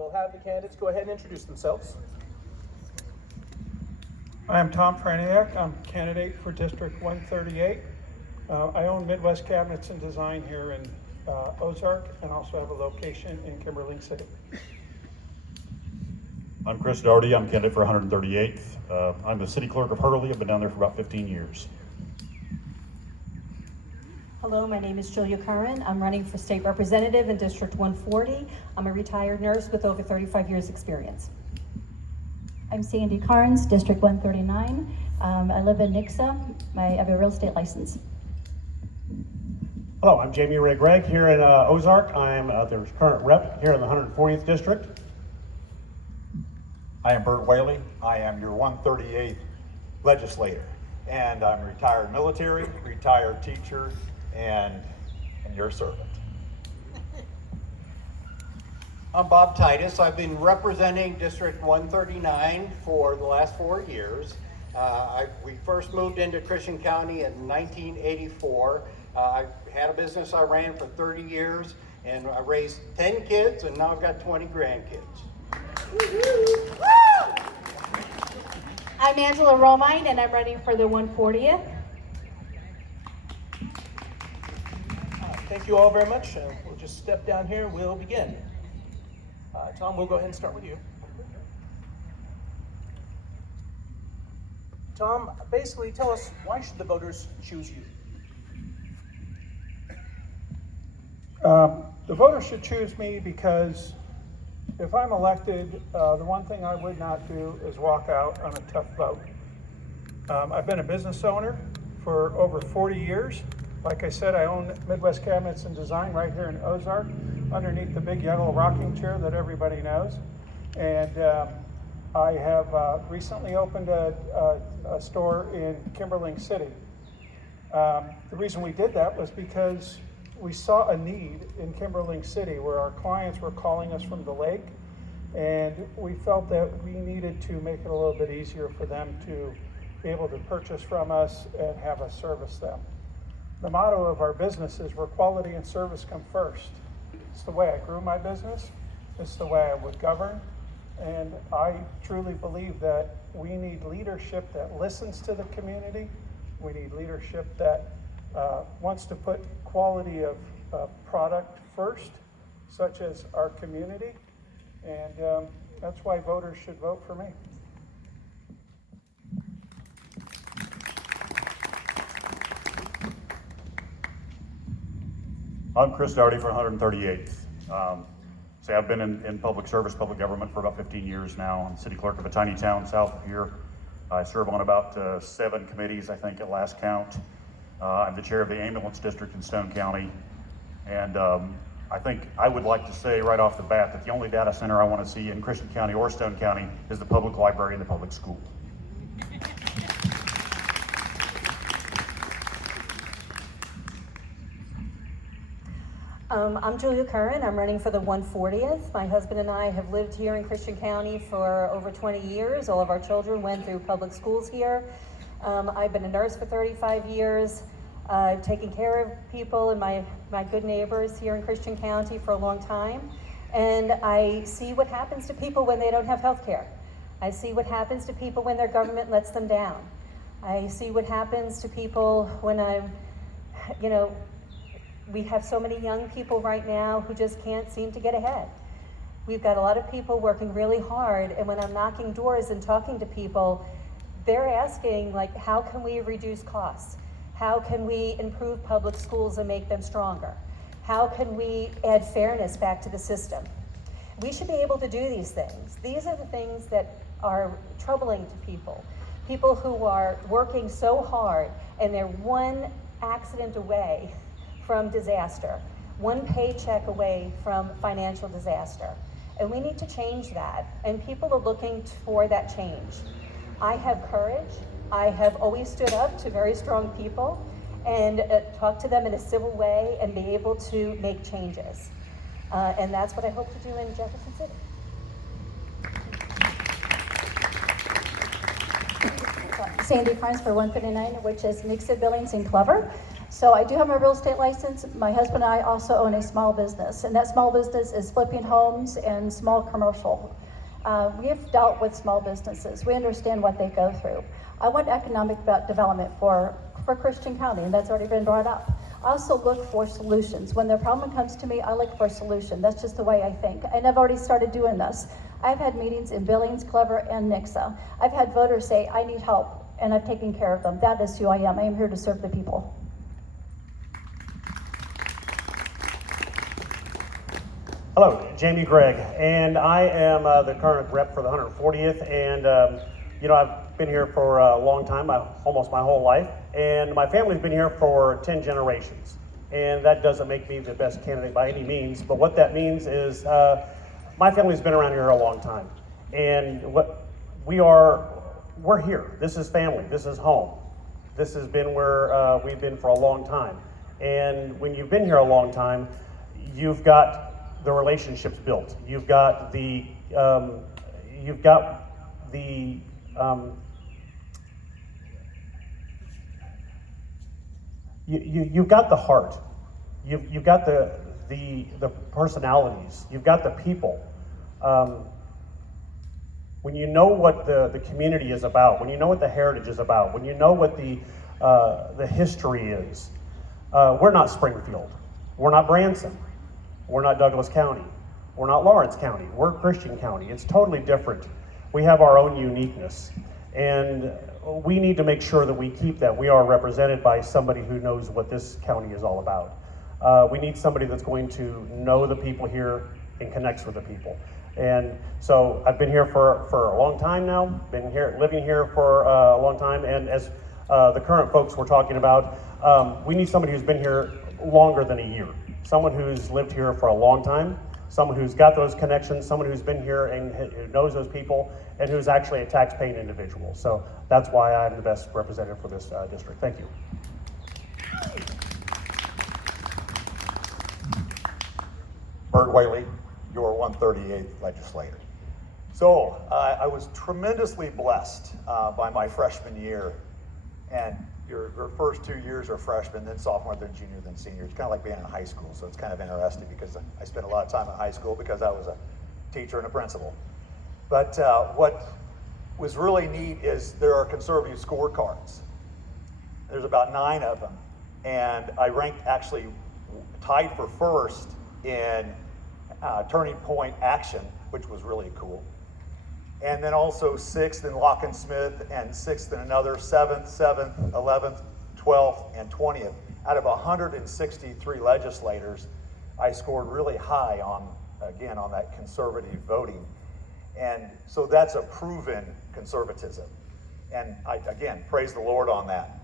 will have the candidates go ahead and introduce themselves. I'm Tom Franiak. I'm candidate for District 138. I own Midwest Cabinets and Design here in Ozark, and also have a location in Kimberling City. I'm Chris Doherty. I'm candidate for 138th. I'm the city clerk of Hurley. I've been down there for about 15 years. Hello, my name is Julia Curran. I'm running for state representative in District 140. I'm a retired nurse with over 35 years experience. I'm Sandy Carnes, District 139. I live in Nixa. I have a real estate license. Hello, I'm Jamie Ray Gregg here in Ozark. I'm the current rep here in the 140th District. I am Bert Whaley. I am your 138th legislator, and I'm retired military, retired teacher, and your servant. I'm Bob Titus. I've been representing District 139 for the last 4 years. We first moved into Christian County in 1984. I had a business I ran for 30 years, and I raised 10 kids, and now I've got 20 grandkids. I'm Angela Romine, and I'm running for the 140th. Thank you all very much. We'll just step down here and we'll begin. Tom, we'll go ahead and start with you. Tom, basically tell us, why should the voters choose you? The voters should choose me because if I'm elected, the one thing I would not do is walk out on a tough vote. I've been a business owner for over 40 years. Like I said, I own Midwest Cabinets and Design right here in Ozark, underneath the big yellow rocking chair that everybody knows. And I have recently opened a store in Kimberling City. The reason we did that was because we saw a need in Kimberling City where our clients were calling us from the lake, and we felt that we needed to make it a little bit easier for them to be able to purchase from us and have us service them. The motto of our business is where quality and service come first. It's the way I grew my business. It's the way I would govern. And I truly believe that we need leadership that listens to the community. We need leadership that wants to put quality of product first, such as our community. And that's why voters should vote for me. I'm Chris Doherty for 138th. I've been in public service, public government for about 15 years now. I'm city clerk of a tiny town south of here. I serve on about 7 committees, I think, at last count. I'm the chair of the ambulance district in Stone County. And I think I would like to say right off the bat that the only data center I want to see in Christian County or Stone County is the public library and the public school. I'm Julia Curran. I'm running for the 140th. My husband and I have lived here in Christian County for over 20 years. All of our children went through public schools here. I've been a nurse for 35 years. I've taken care of people and my good neighbors here in Christian County for a long time. And I see what happens to people when they don't have health care. I see what happens to people when their government lets them down. I see what happens to people when we have so many young people right now who just can't seem to get ahead. We've got a lot of people working really hard, and when I'm knocking doors and talking to people, they're asking, like, how can we reduce costs? How can we improve public schools and make them stronger? How can we add fairness back to the system? We should be able to do these things. These are the things that are troubling to people. People who are working so hard and they're one accident away from disaster, one paycheck away from financial disaster. And we need to change that. And people are looking for that change. I have courage. I have always stood up to very strong people and talked to them in a civil way and be able to make changes. And that's what I hope to do in Jefferson City. Sandy Carnes for 139, which is Nixa, Billings, and Clover. So I do have my real estate license. My husband and I also own a small business, and that small business is flipping homes and small commercial. We have dealt with small businesses. We understand what they go through. I want economic development for Christian County, and that's already been brought up. I also look for solutions. When the problem comes to me, I look for a solution. That's just the way I think. And I've already started doing this. I've had meetings in Billings, Clever, and Nixa. I've had voters say, I need help, and I've taken care of them. That is who I am. I am here to serve the people. Hello, Jamie Gregg, and I am the current rep for the 140th, and you know, I've been here for a long time, almost my whole life, and my family's been here for 10 generations, and that doesn't make me the best candidate by any means, but what that means is my family's been around here a long time, and we're here. This is family, this is home. This has been where we've been for a long time, and when you've been here a long time, you've got the relationships built. You've got the you've got the heart. You've got the personalities. You've got the people. When you know what the community is about, when you know what the heritage is about, when you know what the history is, we're not Springfield. We're not Branson. We're not Douglas County. We're not Lawrence County. We're Christian County. It's totally different. We have our own uniqueness, and we need to make sure that we keep that. We are represented by somebody who knows what this county is all about. We need somebody that's going to know the people here and connects with the people. And so I've been here for a long time now, living here for a long time, and as the current folks were talking about, we need somebody who's been here longer than a year. Someone who's lived here for a long time, someone who's got those connections, someone who's been here and who knows those people, and who's actually a tax-paying individual. So that's why I'm the best representative for this district. Thank you. Bert Whaley, your 138th legislator. So I was tremendously blessed by my freshman year, and your first 2 years are freshman, then sophomore, then junior, then senior. It's kind of like being in high school, so it's kind of interesting because I spent a lot of time in high school because I was a teacher and a principal. But what was really neat is there are conservative scorecards. There's about 9 of them, and I ranked actually tied for first in Turning Point Action, which was really cool. And then also 6th in Lock and Smith, and 6th in another, 7th, 11th, 12th, and 20th. Out of 163 legislators, I scored really high on that conservative voting. And so that's a proven conservatism. And I, again, praise the Lord on that.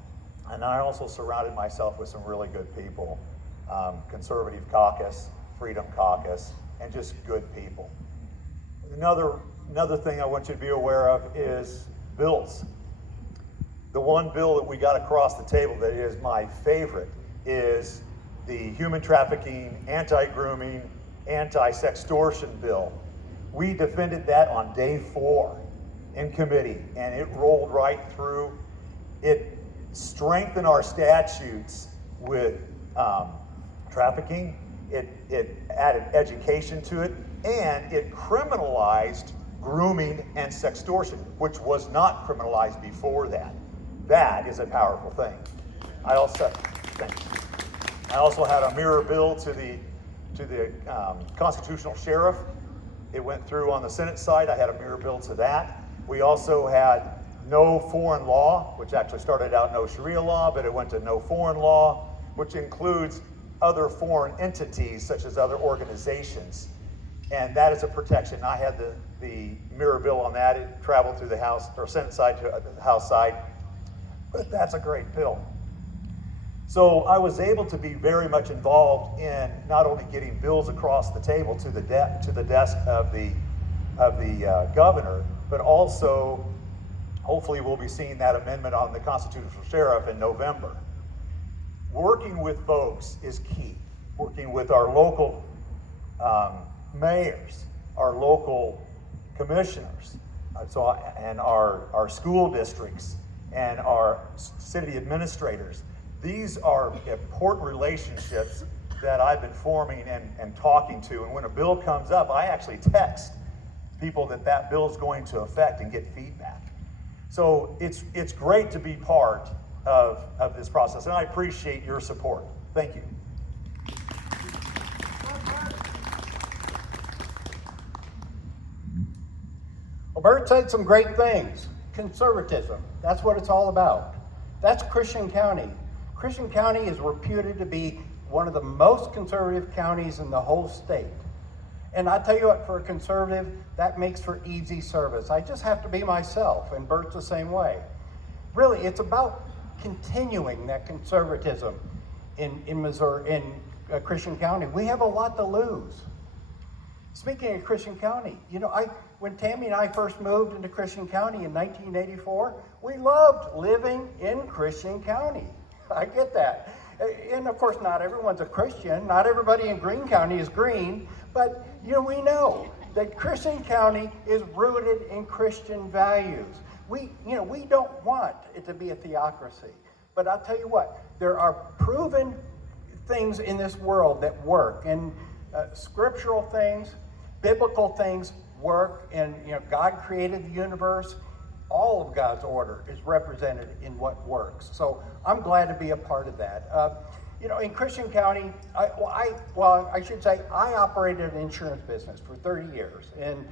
And I also surrounded myself with some really good people. Conservative Caucus, Freedom Caucus, and just good people. Another thing I want you to be aware of is bills. The one bill that we got across the table that is my favorite is the human trafficking, anti-grooming, anti-sextortion bill. We defended that on day 4 in committee, and it rolled right through. It strengthened our statutes with trafficking. It added education to it, and it criminalized grooming and sextortion, which was not criminalized before that. That is a powerful thing. I also had a mirror bill to the constitutional sheriff. It went through on the Senate side. I had a mirror bill to that. We also had no foreign law, which actually started out no Sharia law, but it went to no foreign law, which includes other foreign entities such as other organizations. And that is a protection. I had the mirror bill on that. It traveled through the House or Senate side to the House side, but that's a great bill. So I was able to be very much involved in not only getting bills across the table to the desk of the governor, but also hopefully we'll be seeing that amendment on the constitutional sheriff in November. Working with folks is key. Working with our local mayors, our local commissioners, and our school districts and our city administrators. these are important relationships that I've been forming and talking to. And when a bill comes up, I actually text people that bill is going to affect and get feedback. So it's great to be part of this process, and I appreciate your support. Thank you. Well, Bert said some great things. Conservatism, that's what it's all about. That's Christian County. Christian County is reputed to be one of the most conservative counties in the whole state. And I tell you what, for a conservative, that makes for easy service. I just have to be myself, and Bert's the same way. Really, it's about continuing that conservatism in Missouri, in Christian County. We have a lot to lose. Speaking of Christian County, you know, when Tammy and I first moved into Christian County in 1984, we loved living in Christian County. I get that. And of course, not everyone's a Christian. Not everybody in Greene County is green. But, you know, we know that Christian County is rooted in Christian values. We don't want it to be a theocracy. But I'll tell you what, there are proven things in this world that work. And scriptural things, biblical things work. And, you know, God created the universe. All of God's order is represented in what works. So I'm glad to be a part of that. You know, in Christian County, I should say, I operated an insurance business for 30 years. And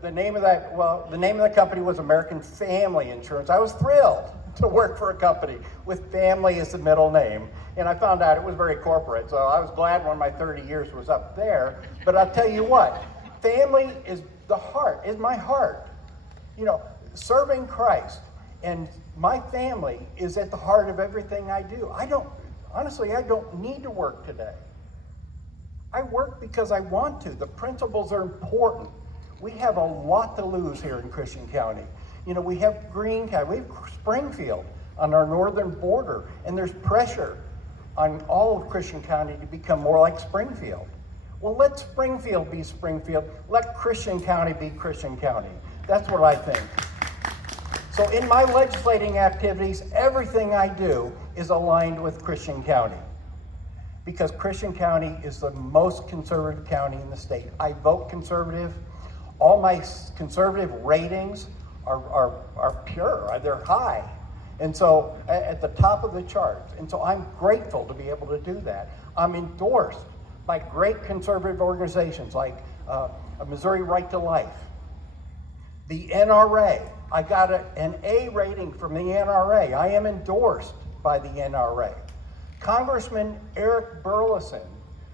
the name of the company was American Family Insurance. I was thrilled to work for a company with family as the middle name. And I found out it was very corporate. So I was glad when my 30 years was up there. But I'll tell you what, family is my heart. You know, serving Christ and my family is at the heart of everything I do. Honestly, I don't need to work today. I work because I want to. The principles are important. We have a lot to lose here in Christian County. You know, we have Greene County, we have Springfield on our northern border, and there's pressure on all of Christian County to become more like Springfield. Well, let Springfield be Springfield. Let Christian County be Christian County. That's what I think. So in my legislating activities, everything I do is aligned with Christian County, because Christian County is the most conservative county in the state. I vote conservative. All my conservative ratings are pure, they're high. And so at the top of the charts. And so I'm grateful to be able to do that. I'm endorsed by great conservative organizations like Missouri Right to Life, the NRA. I got an A rating from the NRA. I am endorsed by the NRA. Congressman Eric Burleson,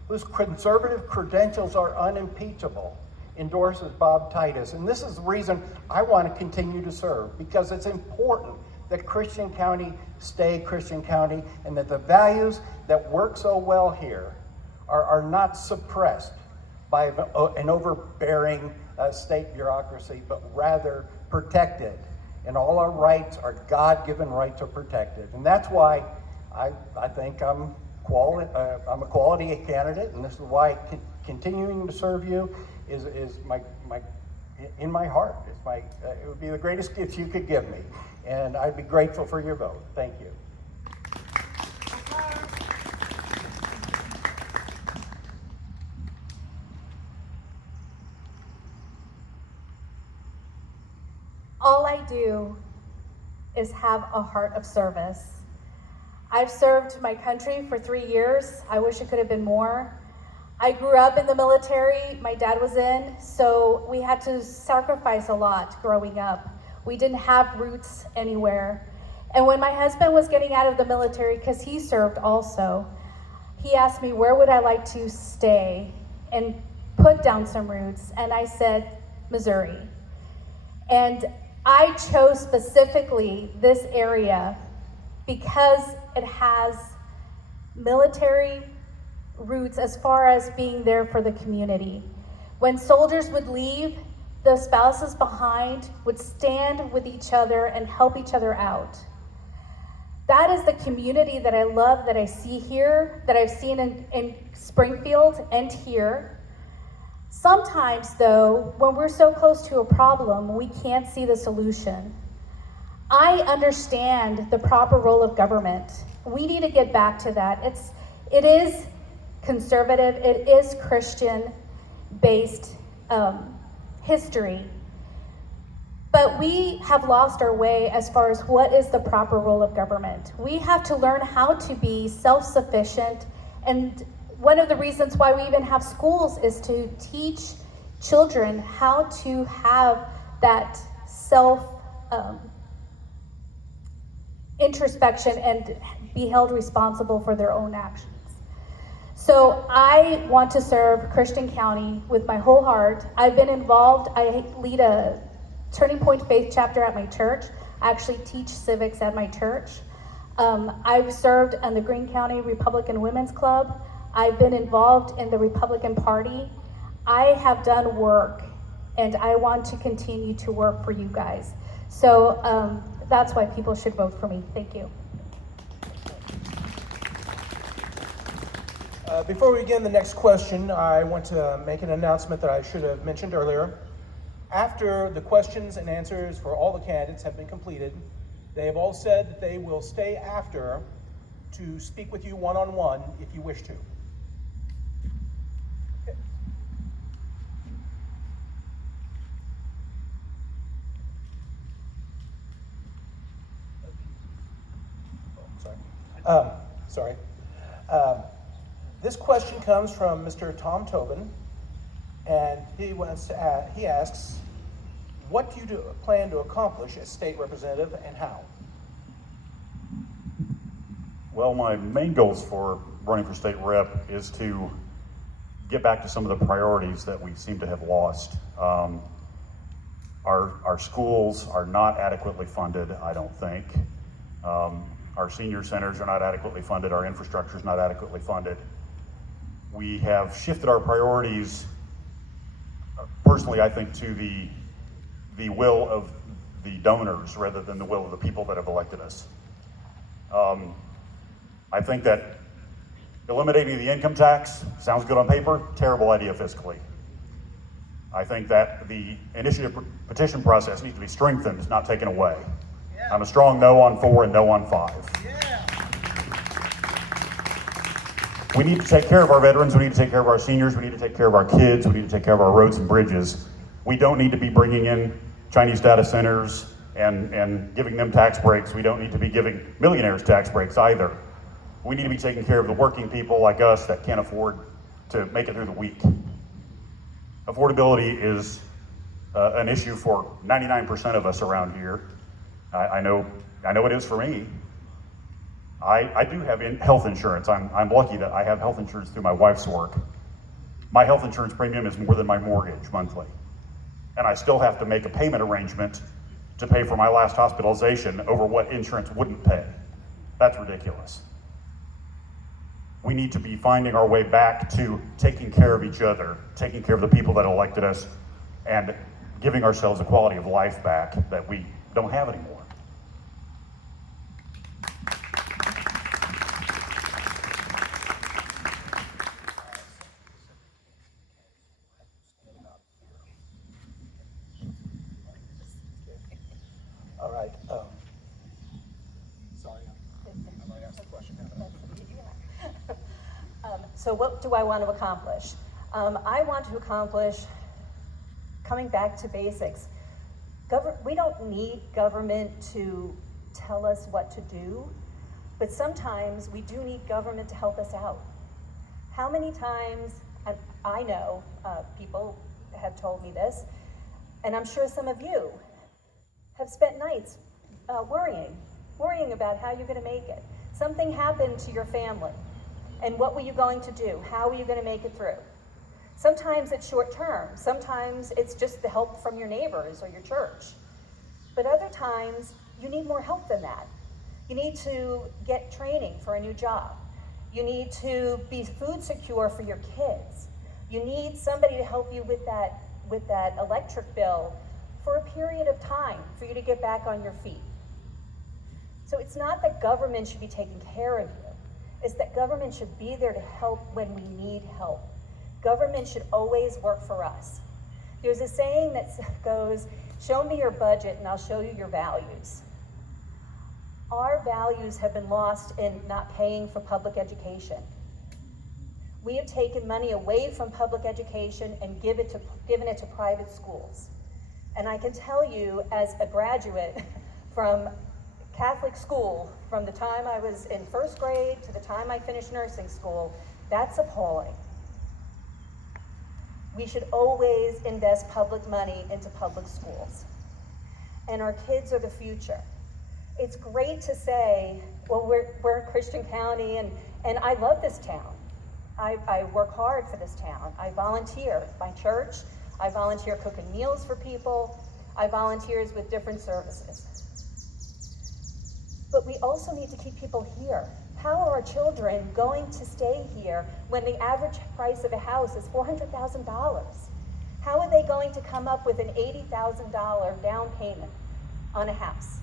whose conservative credentials are unimpeachable, endorses Bob Titus. And this is the reason I want to continue to serve, because it's important that Christian County stay Christian County, and that the values that work so well here are not suppressed by an overbearing state bureaucracy, but rather protected. And all our rights, our God-given rights, are protected. And that's why I think I'm a quality candidate, and this is why continuing to serve you is in my heart. It would be the greatest gift you could give me, and I'd be grateful for your vote. Thank you. All I do is have a heart of service. I've served my country for 3 years. I wish it could have been more. I grew up in the military, my dad was in, so we had to sacrifice a lot growing up. We didn't have roots anywhere. And when my husband was getting out of the military, because he served also, he asked me, where would I like to stay and put down some roots? And I said, Missouri. And I chose specifically this area because it has military roots as far as being there for the community. When soldiers would leave, the spouses behind would stand with each other and help each other out. That is the community that I love, that I see here, that I've seen in Springfield and here. Sometimes, though, when we're so close to a problem, we can't see the solution. I understand the proper role of government. We need to get back to that. It is conservative, it is Christian-based history, but we have lost our way as far as what is the proper role of government. We have to learn how to be self-sufficient, and one of the reasons why we even have schools is to teach children how to have that introspection and be held responsible for their own actions. So I want to serve Christian County with my whole heart. I've been involved. I lead a Turning Point Faith chapter at my church. I actually teach civics at my church. I've served on the Greene County Republican Women's Club. I've been involved in the Republican Party. I have done work, and I want to continue to work for you guys. So that's why people should vote for me. Thank you. Before we begin the next question, I want to make an announcement that I should have mentioned earlier. After the questions and answers for all the candidates have been completed, they have all said that they will stay after to speak with you one-on-one if you wish to. Okay. Sorry. This question comes from Mr. Tom Tobin, and he asks, what do you plan to accomplish as state representative and how? Well, my main goals for running for state rep is to get back to some of the priorities that we seem to have lost. Our schools are not adequately funded, I don't think. Our senior centers are not adequately funded. Our infrastructure is not adequately funded. We have shifted our priorities, personally, I think, to the will of the donors rather than the will of the people that have elected us. I think that eliminating the income tax sounds good on paper, terrible idea fiscally. I think that the initiative petition process needs to be strengthened, not taken away. Yeah. I'm a strong no on 4 and no on 5. Yeah. We need to take care of our veterans, we need to take care of our seniors, we need to take care of our kids, we need to take care of our roads and bridges. We don't need to be bringing in Chinese data centers and giving them tax breaks. We don't need to be giving millionaires tax breaks either. We need to be taking care of the working people like us that can't afford to make it through the week. Affordability is an issue for 99% of us around here. I know it is for me. I do have health insurance. I'm lucky that I have health insurance through my wife's work. My health insurance premium is more than my mortgage monthly. And I still have to make a payment arrangement to pay for my last hospitalization over what insurance wouldn't pay. That's ridiculous. We need to be finding our way back to taking care of each other, taking care of the people that elected us, and giving ourselves a quality of life back that we don't have anymore. All right. Sorry, I might ask the question. So what do I want to accomplish? I want to accomplish coming back to basics. We don't need government to tell us what to do, but sometimes we do need government to help us out. How many times, and I know people have told me this, and I'm sure some of you have spent nights worrying about how you're going to make it. Something happened to your family, and what were you going to do? How are you going to make it through? Sometimes it's short term. Sometimes it's just the help from your neighbors or your church. But other times, you need more help than that. You need to get training for a new job. You need to be food secure for your kids. You need somebody to help you with that electric bill for a period of time for you to get back on your feet. So it's not that government should be taking care of you. It's that government should be there to help when we need help. Government should always work for us. There's a saying that goes, show me your budget and I'll show you your values. Our values have been lost in not paying for public education. We have taken money away from public education and given it to private schools. And I can tell you, as a graduate from Catholic school, from the time I was in first grade to the time I finished nursing school, that's appalling. We should always invest public money into public schools. And our kids are the future. It's great to say, well, we're a Christian county, and I love this town. I work hard for this town. I volunteer at my church. I volunteer cooking meals for people. I volunteer with different services. But we also need to keep people here. How are our children going to stay here when the average price of a house is $400,000? How are they going to come up with an $80,000 down payment on a house?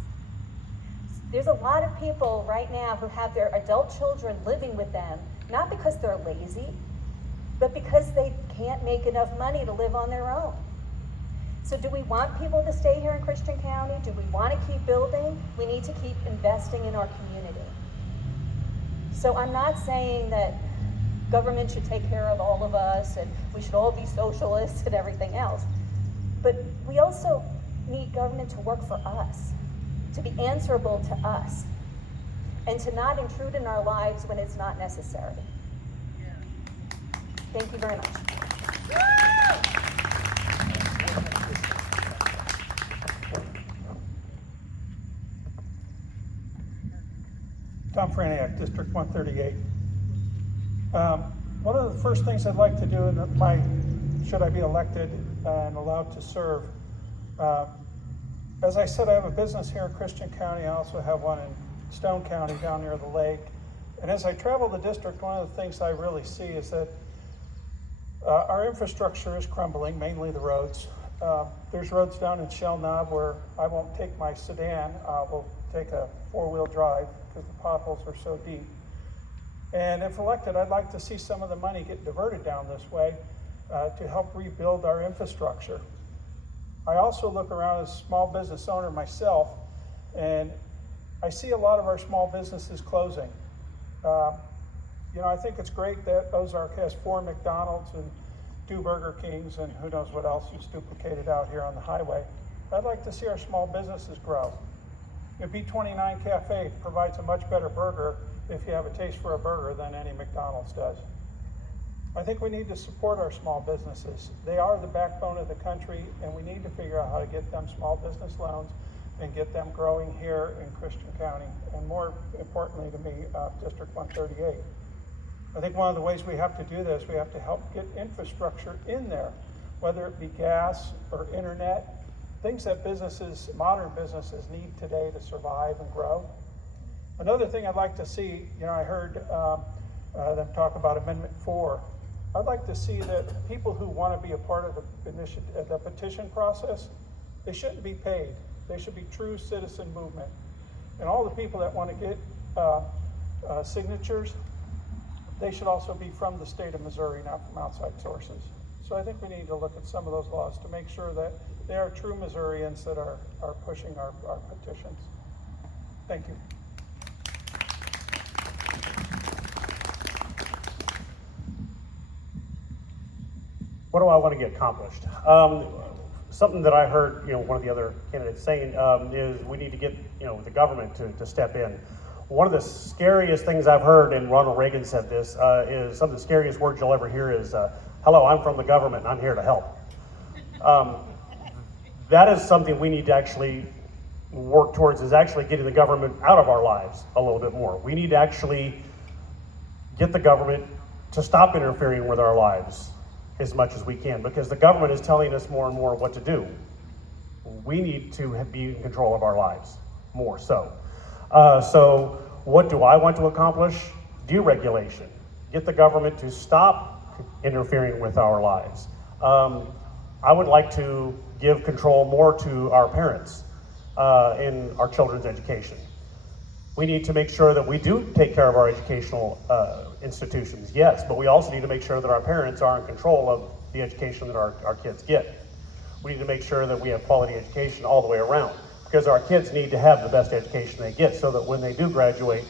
There's a lot of people right now who have their adult children living with them, not because they're lazy, but because they can't make enough money to live on their own. So do we want people to stay here in Christian County? Do we want to keep building? We need to keep investing in our community. So I'm not saying that government should take care of all of us and we should all be socialists and everything else. But we also need government to work for us, to be answerable to us, and to not intrude in our lives when it's not necessary. Thank you very much. Tom Franiak, District 138. One of the first things I'd like to do should I be elected and allowed to serve, as I said, I have a business here in Christian County. I also have one in Stone County down near the lake. And as I travel the district, one of the things I really see is that our infrastructure is crumbling, mainly the roads. There's roads down in Shell Knob where I won't take my sedan, we'll take a four-wheel drive because the potholes are so deep. And if elected, I'd like to see some of the money get diverted down this way to help rebuild our infrastructure. I also look around as a small business owner myself, and I see a lot of our small businesses closing. I think it's great that Ozark has 4 McDonald's and 2 Burger Kings and who knows what else is duplicated out here on the highway. I'd like to see our small businesses grow. B29 Cafe provides a much better burger if you have a taste for a burger than any McDonald's does. I think we need to support our small businesses. They are the backbone of the country, and we need to figure out how to get them small business loans and get them growing here in Christian County, and more importantly to me, District 138. I think one of the ways we have to do this, we have to help get infrastructure in there, whether it be gas or internet, things that businesses, modern businesses need today to survive and grow. Another thing I'd like to see, I heard them talk about Amendment 4. I'd like to see that people who want to be a part of the petition process, they shouldn't be paid. They should be true citizen movement. And all the people that want to get signatures, they should also be from the state of Missouri, not from outside sources. So I think we need to look at some of those laws to make sure that they are true Missourians that are pushing our petitions. Thank you. What do I want to get accomplished? Something that I heard, one of the other candidates saying is we need to get, the government to step in. One of the scariest things I've heard, and Ronald Reagan said this, is some of the scariest words you'll ever hear is, hello, I'm from the government and I'm here to help. That is something we need to actually work towards, is actually getting the government out of our lives a little bit more. We need to actually get the government to stop interfering with our lives as much as we can, because the government is telling us more and more what to do. We need to be in control of our lives, more so. So what do I want to accomplish? Deregulation. Get the government to stop interfering with our lives. I would like to give control more to our parents in our children's education. We need to make sure that we do take care of our educational institutions, yes, but we also need to make sure that our parents are in control of the education that our kids get. We need to make sure that we have quality education all the way around. because our kids need to have the best education they get so that when they do graduate,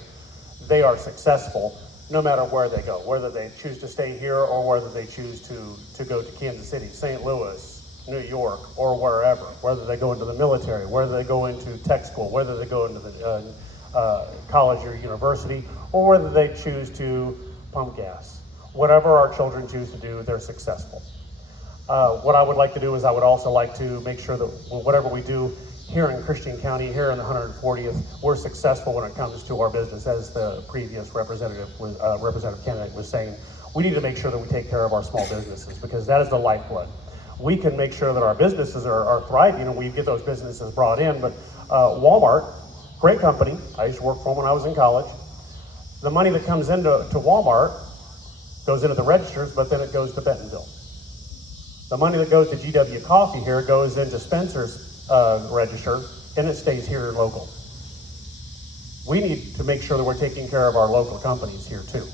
they are successful no matter where they go, whether they choose to stay here or whether they choose to go to Kansas City, St. Louis, New York, or wherever, whether they go into the military, whether they go into tech school, whether they go into the college or university, or whether they choose to pump gas. Whatever our children choose to do, they're successful. What I would like to do is I would also like to make sure that whatever we do here in Christian County, here in the 140th, we're successful when it comes to our business. As the previous representative candidate was saying, we need to make sure that we take care of our small businesses because that is the lifeblood. We can make sure that our businesses are thriving and we get those businesses brought in, but Walmart, great company, I used to work for them when I was in college. The money that comes into Walmart goes into the registers, but then it goes to Bentonville. The money that goes to GW Coffee here goes into Spencer's register, and it stays here local. We need to make sure that we're taking care of our local companies here too.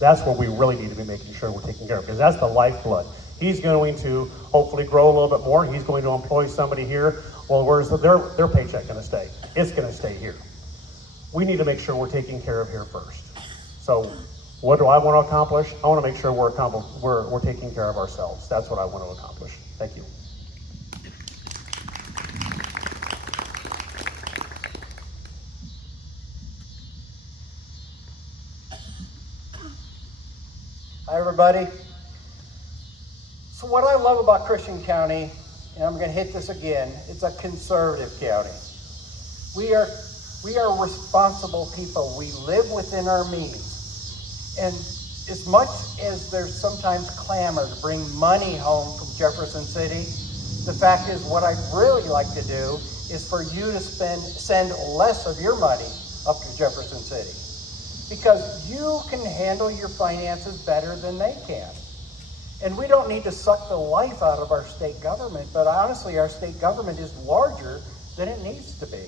That's what we really need to be making sure we're taking care of, because that's the lifeblood. He's going to hopefully grow a little bit more. He's going to employ somebody here. Well, where's their paycheck going to stay? It's going to stay here. We need to make sure we're taking care of here first. So what do I want to accomplish? I want to make sure we're taking care of ourselves. That's what I want to accomplish. Thank you. Hi, everybody. So what I love about Christian County, and I'm going to hit this again, it's a conservative county. We are responsible people. We live within our means. And as much as there's sometimes clamor to bring money home from Jefferson City, the fact is what I'd really like to do is for you to send less of your money up to Jefferson City. Because you can handle your finances better than they can. And we don't need to suck the life out of our state government, but honestly, our state government is larger than it needs to be.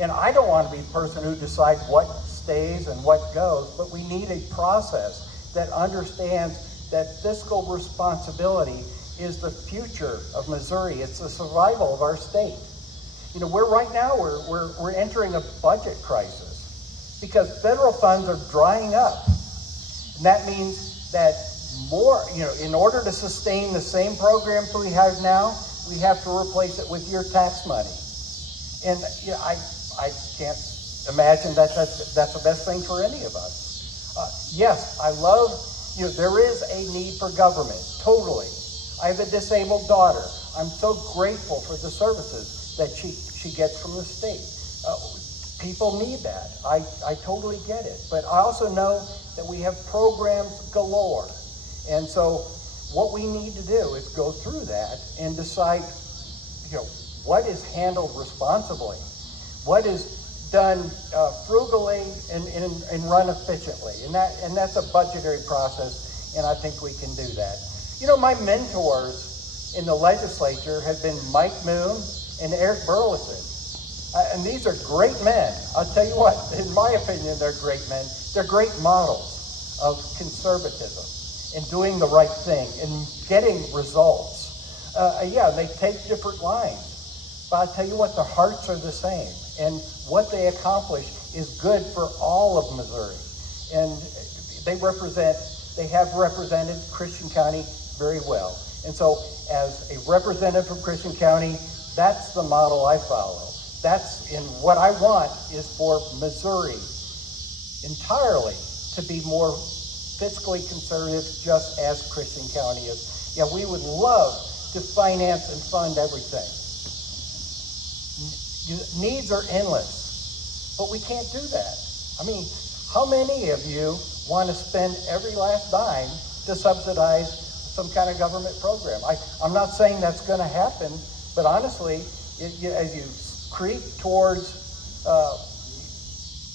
And I don't want to be the person who decides what stays and what goes, but we need a process that understands that fiscal responsibility is the future of Missouri. It's the survival of our state. You know, right now we're entering a budget crisis because federal funds are drying up. And that means that in order to sustain the same programs we have now, we have to replace it with your tax money. And I can't imagine that's the best thing for any of us. Yes, I love, there is a need for government, totally. I have a disabled daughter. I'm so grateful for the services that she gets from the state. People need that. I totally get it. But I also know that we have programs galore. And so what we need to do is go through that and decide, what is handled responsibly, what is done frugally and run efficiently. And that's a budgetary process, and I think we can do that. My mentors in the legislature have been Mike Moon and Eric Burleson. And these are great men. I'll tell you what, in my opinion, they're great men. They're great models of conservatism and doing the right thing and getting results. They take different lines, but I'll tell you what, their hearts are the same. And what they accomplish is good for all of Missouri. And they have represented Christian County very well. And so as a representative from Christian County, that's the model I follow. What I want is for Missouri entirely to be more fiscally conservative, just as Christian County is. Yeah, we would love to finance and fund everything. Needs are endless, but we can't do that. I mean, how many of you want to spend every last dime to subsidize some kind of government program? I'm not saying that's going to happen, but honestly, as you creep towards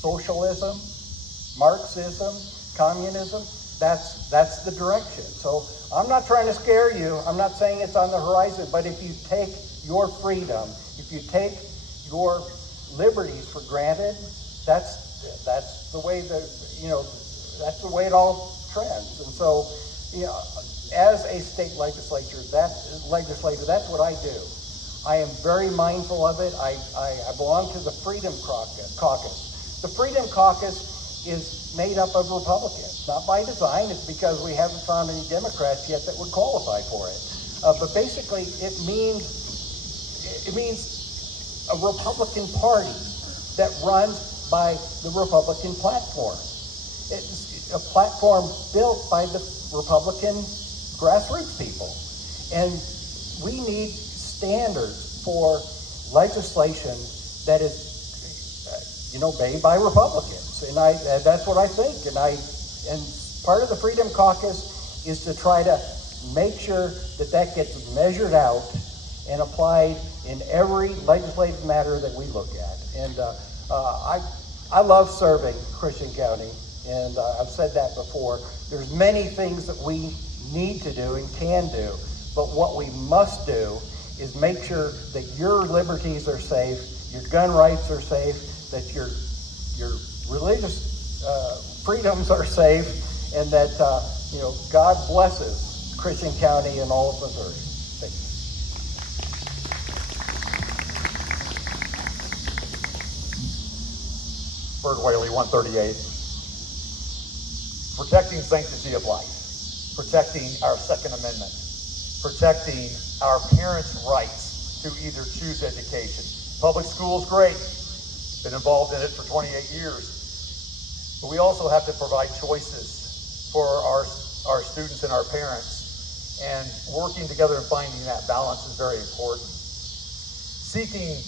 socialism, Marxism, communism, that's the direction. So I'm not trying to scare you. I'm not saying it's on the horizon, but if you take your freedom, if you take your liberties for granted, that's the way that's the way it all trends. And so, as a state legislator, that's what I do. I am very mindful of it. I belong to the Freedom Caucus. The Freedom Caucus is made up of Republicans, not by design. It's because we haven't found any Democrats yet that would qualify for it. But basically, it means a Republican Party that runs by the Republican platform. It's a platform built by the Republican grassroots people. And we need standards for legislation that is, made by Republicans. And that's what I think. And part of the Freedom Caucus is to try to make sure that gets measured out and applied in every legislative matter that we look at. And I love serving Christian County, and I've said that before. There's many things that we need to do and can do, but what we must do is make sure that your liberties are safe, your gun rights are safe, that your religious freedoms are safe, and that God blesses Christian County and all of Missouri. Thank you. Bert Whaley, 138. Protecting sanctity of life, protecting our Second Amendment, protecting our parents' rights to either choose education. Public school's great, been involved in it for 28 years. But we also have to provide choices for our students and our parents. And working together and finding that balance is very important. Seeking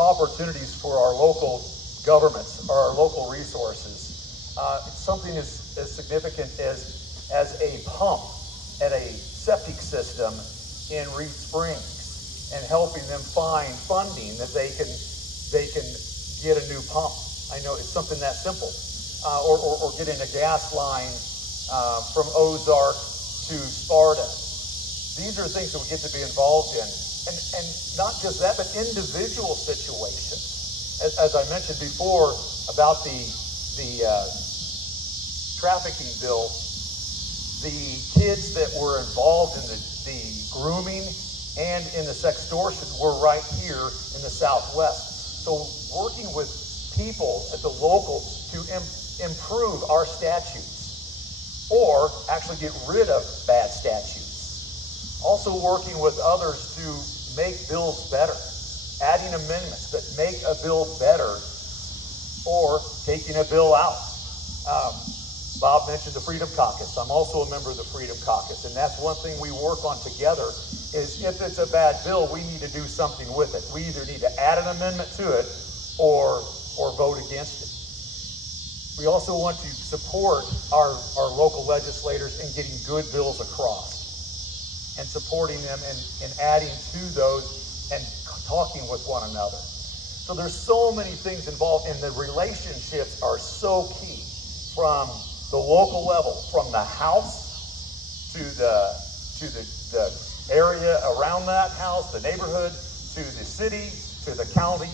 opportunities for our local governments or our local resources. Something as significant as a pump at a septic system in Reed Springs and helping them find funding that they can get a new pump. I know it's something that simple. Or getting a gas line from Ozark to Sparta. These are things that we get to be involved in. And not just that, but individual situations. As I mentioned before about the trafficking bill, the kids that were involved in the grooming and in the sextortion were right here in the Southwest. So working with people at the local to improve our statutes or actually get rid of bad statutes. Also working with others to make bills better, adding amendments that make a bill better or taking a bill out. Bob mentioned the Freedom Caucus. I'm also a member of the Freedom Caucus, and that's one thing we work on together is if it's a bad bill, we need to do something with it. We either need to add an amendment to it or vote against it. We also want to support our local legislators in getting good bills across and supporting them and adding to those and talking with one another. So there's so many things involved, and the relationships are so key from the local level, from the house to the area around that house, the neighborhood, to the city, to the county,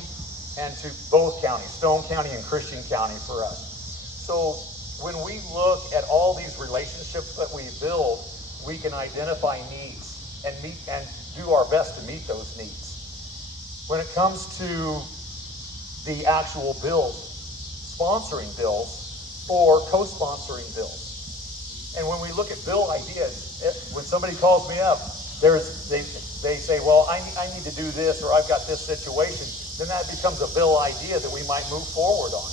and to both counties, Stone County and Christian County for us. So when we look at all these relationships that we build, we can identify needs and do our best to meet those needs. When it comes to the actual bills, sponsoring bills or co-sponsoring bills. And when we look at bill ideas, when somebody calls me up, they say, well, I need to do this, or I've got this situation, then that becomes a bill idea that we might move forward on.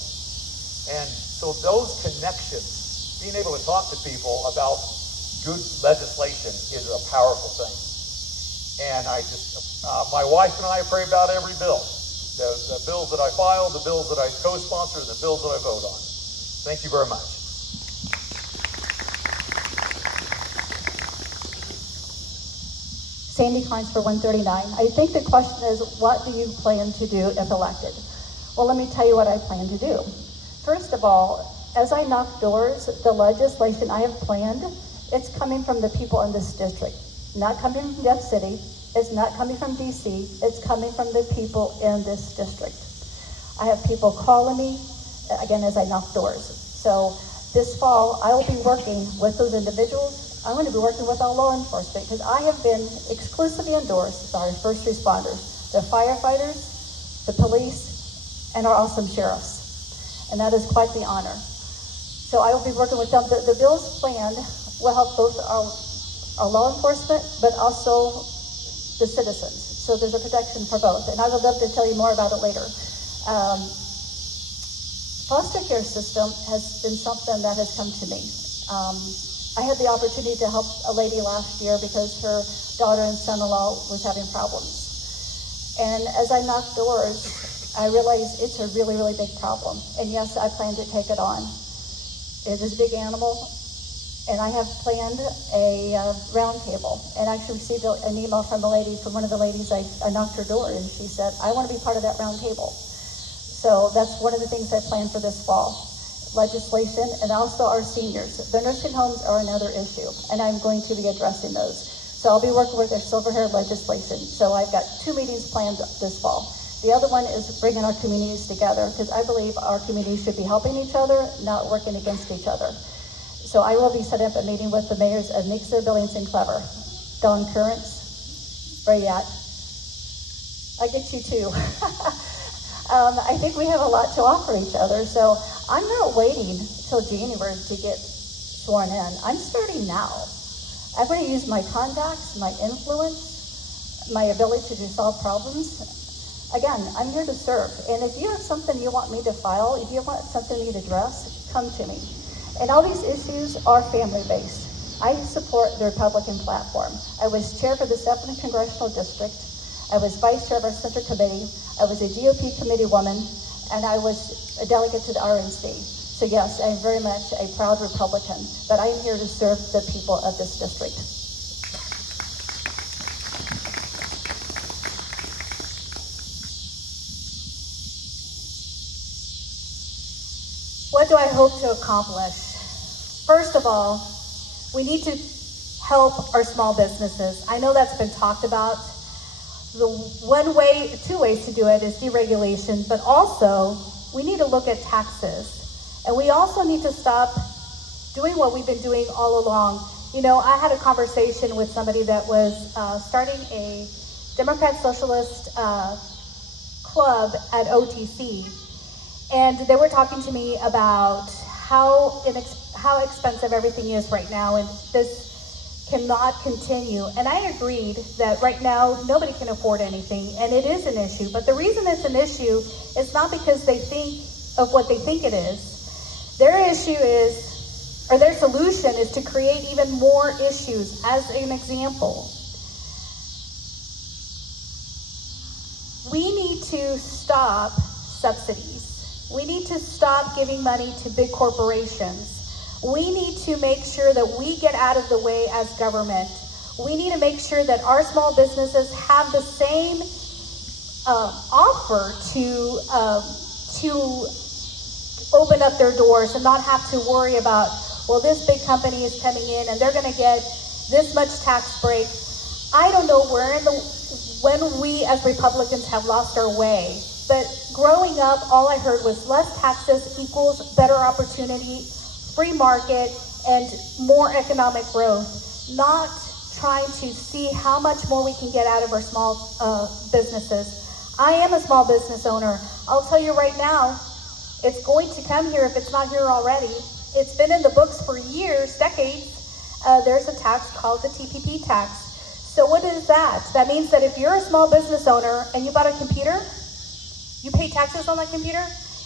And so those connections, being able to talk to people about good legislation is a powerful thing. And my wife and I pray about every bill. The bills that I file, the bills that I co-sponsor, and the bills that I vote on. Thank you very much. Sandy Carnes for 139. I think the question is, what do you plan to do if elected? Well, let me tell you what I plan to do. First of all, as I knock doors, the legislation I have planned, it's coming from the people in this district. Not coming from Jeff City, it's not coming from DC, it's coming from the people in this district. I have people calling me, again, as I knock doors. So this fall, I will be working with those individuals. I'm going to be working with all law enforcement because I have been exclusively endorsed by our first responders. the firefighters, the police, and our awesome sheriffs. And that is quite the honor. So I will be working with them. The bill's planned will help both our law enforcement, but also the citizens. So there's a protection for both. And I would love to tell you more about it later. Foster care system has been something that has come to me. I had the opportunity to help a lady last year because her daughter and son-in-law was having problems. And as I knocked doors, I realized it's a really, really big problem. And yes, I plan to take it on. It is a big animal, and I have planned a round table. And I actually received an email from one of the ladies. I knocked her door, and she said, I want to be part of that round table. So that's one of the things I plan for this fall. Legislation, and also our seniors. The nursing homes are another issue, and I'm going to be addressing those. So I'll be working with their silver hair legislation. So I've got 2 meetings planned this fall. The other one is bringing our communities together, because I believe our communities should be helping each other, not working against each other. So I will be setting up a meeting with the mayors of Nixon, Billings, and Clever. Don Currents, where you at? I get you too. I think we have a lot to offer each other, so I'm not waiting till January to get sworn in. I'm starting now. I'm going to use my contacts, my influence, my ability to solve problems. Again, I'm here to serve. And if you have something you want me to file, if you want something you to address, come to me. And all these issues are family-based. I support the Republican platform. I was chair for the 7th Congressional District. I was vice chair of our Center Committee. I was a GOP committee woman, and I was a delegate to the RNC. So yes, I'm very much a proud Republican, but I am here to serve the people of this district. What do I hope to accomplish? First of all, we need to help our small businesses. I know that's been talked about. Two ways to do it is deregulation, but also we need to look at taxes. And we also need to stop doing what we've been doing all along. You know, I had a conversation with somebody that was starting a Democrat Socialist club at OTC. And they were talking to me about how expensive everything is right now, and this cannot continue. And I agreed that right now nobody can afford anything, and it is an issue. But the reason it's an issue is not because they think of what they think it is. Their issue is, or their solution is to create even more issues. As an example, we need to stop subsidies. We need to stop giving money to big corporations. We need to make sure that we get out of the way as government. We need to make sure that our small businesses have the same offer to open up their doors and not have to worry about, well, this big company is coming in and they're going to get this much tax break. I don't know when we as Republicans have lost our way, but growing up, all I heard was less taxes equals better opportunity, free market, and more economic growth, not trying to see how much more we can get out of our small businesses. I am a small business owner. I'll tell you right now, it's going to come here if it's not here already. It's been in the books for years, decades. There's a tax called the TPP tax. So what is that? That means that if you're a small business owner and you bought a computer, you pay taxes on that computer,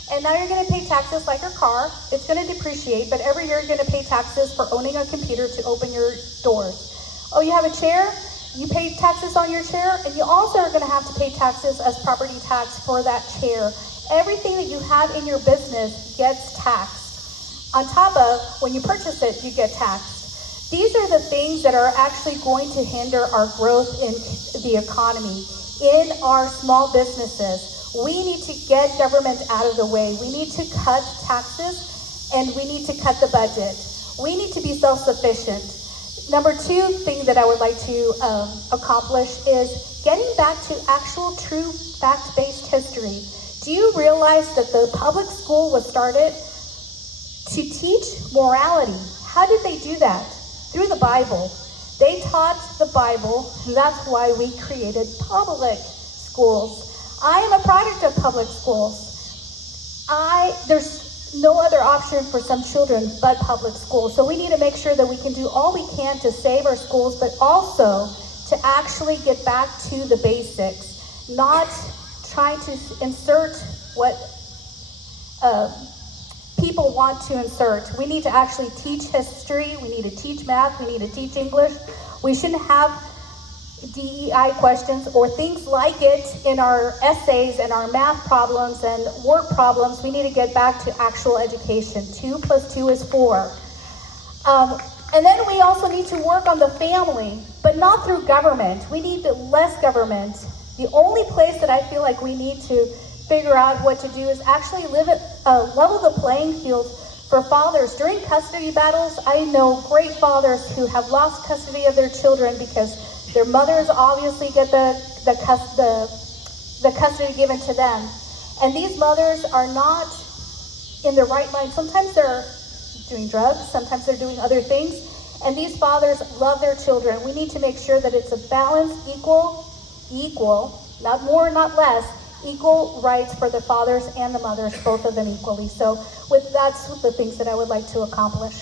and now you're going to pay taxes like your car. It's going to depreciate, but every year you're going to pay taxes for owning a computer to open your doors. Oh, you have a chair? You pay taxes on your chair, and you also are going to have to pay taxes as property tax for that chair. Everything that you have in your business gets taxed. On top of, when you purchase it, you get taxed. These are the things that are actually going to hinder our growth in the economy, in our small businesses. We need to get government out of the way. We need to cut taxes, and we need to cut the budget. We need to be self-sufficient. Number 2 thing that I would like to accomplish is getting back to actual true fact-based history. Do you realize that the public school was started to teach morality? How did they do that? Through the Bible. They taught the Bible, and that's why we created public schools. I am a product of public schools. There's no other option for some children but public schools. So we need to make sure that we can do all we can to save our schools, but also to actually get back to the basics, not trying to insert what people want to insert. We need to actually teach history, we need to teach math, we need to teach English. We shouldn't have DEI questions or things like it in our essays and our math problems and work problems. We need to get back to actual education. 2 + 2 is 4. And then we also need to work on the family, but not through government. We need less government. The only place that I feel like we need to figure out what to do is actually level the playing field for fathers. During custody battles, I know great fathers who have lost custody of their children because their mothers obviously get the custody given to them. And these mothers are not in their right mind. Sometimes they're doing drugs, sometimes they're doing other things. And these fathers love their children. We need to make sure that it's a balanced, equal, not more, not less, equal rights for the fathers and the mothers, both of them equally. So that's the things that I would like to accomplish.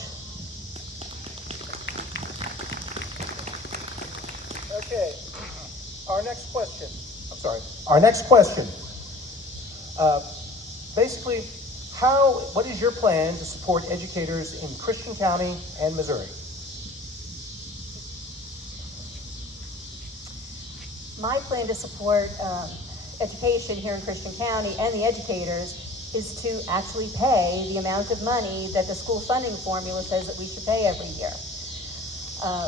Okay, our next question. Our next question. Basically, what is your plan to support educators in Christian County and Missouri? My plan to support education here in Christian County and the educators is to actually pay the amount of money that the school funding formula says that we should pay every year.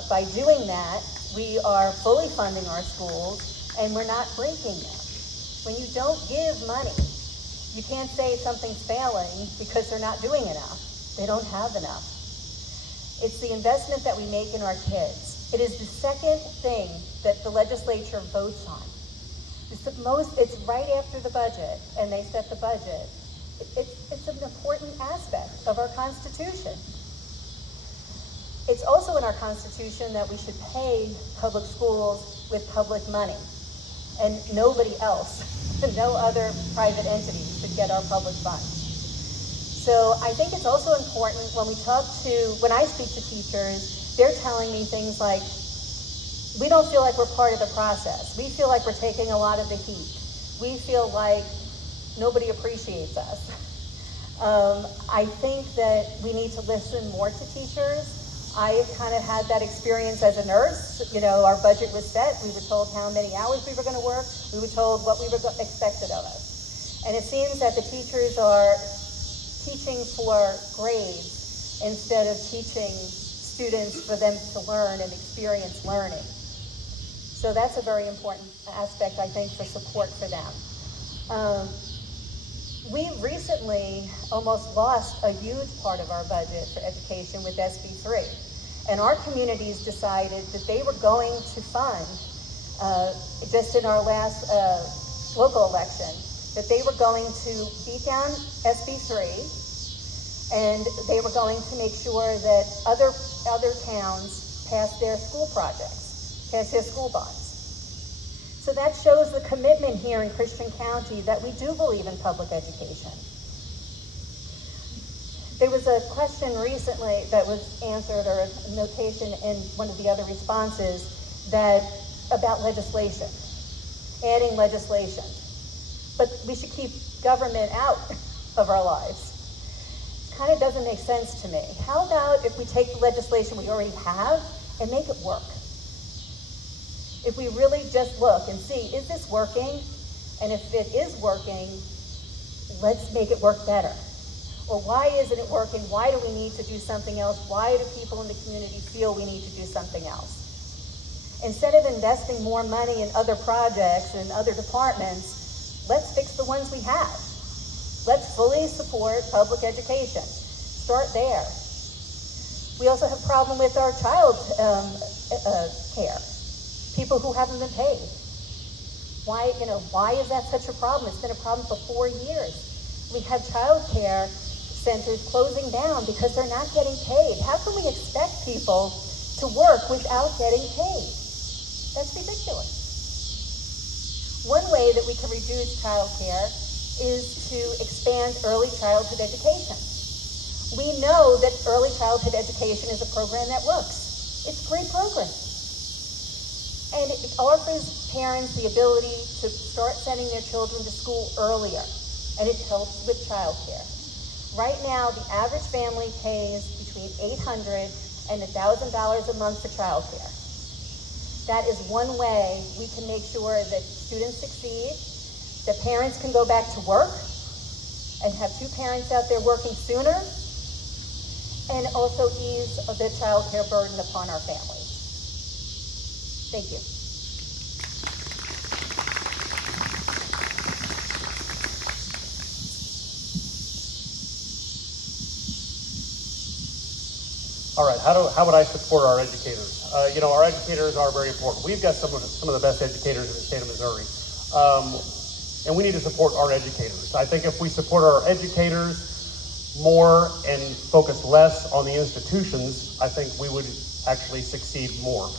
By doing that, we are fully funding our schools and we're not breaking them. When you don't give money, you can't say something's failing because they're not doing enough. They don't have enough. It's the investment that we make in our kids. It is the second thing that the legislature votes on. It's right after the budget, and they set the budget. It's an important aspect of our Constitution. It's also in our Constitution that we should pay public schools with public money, and nobody else, no other private entity should get our public funds. So I think it's also important when I speak to teachers, they're telling me things like, we don't feel like we're part of the process. We feel like we're taking a lot of the heat. We feel like nobody appreciates us. I think that we need to listen more to teachers. I kind of had that experience as a nurse. Our budget was set. We were told how many hours we were going to work. We were told what we were expected of us. And it seems that the teachers are teaching for grades instead of teaching students for them to learn and experience learning. So that's a very important aspect, I think, for support for them. We recently almost lost a huge part of our budget for education with SB3. And our communities decided that they were going to fund, just in our last local election, that they were going to beat down SB3, and they were going to make sure that other towns passed their school projects, passed their school bonds. So that shows the commitment here in Christian County that we do believe in public education. There was a question recently that was answered, or a notation in one of the other responses, about legislation, adding legislation. But we should keep government out of our lives. It kind of doesn't make sense to me. How about if we take the legislation we already have and make it work? If we really just look and see, is this working? And if it is working, let's make it work better. Or why isn't it working? Why do we need to do something else? Why do people in the community feel we need to do something else? Instead of investing more money in other projects and other departments, let's fix the ones we have. Let's fully support public education. Start there. We also have a problem with our child care. People who haven't been paid. Why is that such a problem? It's been a problem for 4 years. We have child care centers closing down because they're not getting paid. How can we expect people to work without getting paid? That's ridiculous. One way that we can reduce childcare is to expand early childhood education. We know that early childhood education is a program that works. It's a great program. And it offers parents the ability to start sending their children to school earlier, and it helps with childcare. Right now, the average family pays between $800 and $1,000 a month for childcare. That is one way we can make sure that students succeed, that parents can go back to work and have two parents out there working sooner, and also ease the childcare burden upon our families. Thank you. All right, how would I support our educators? Our educators are very important. We've got some of the best educators in the state of Missouri, and we need to support our educators. I think if we support our educators more and focus less on the institutions, I think we would actually succeed more.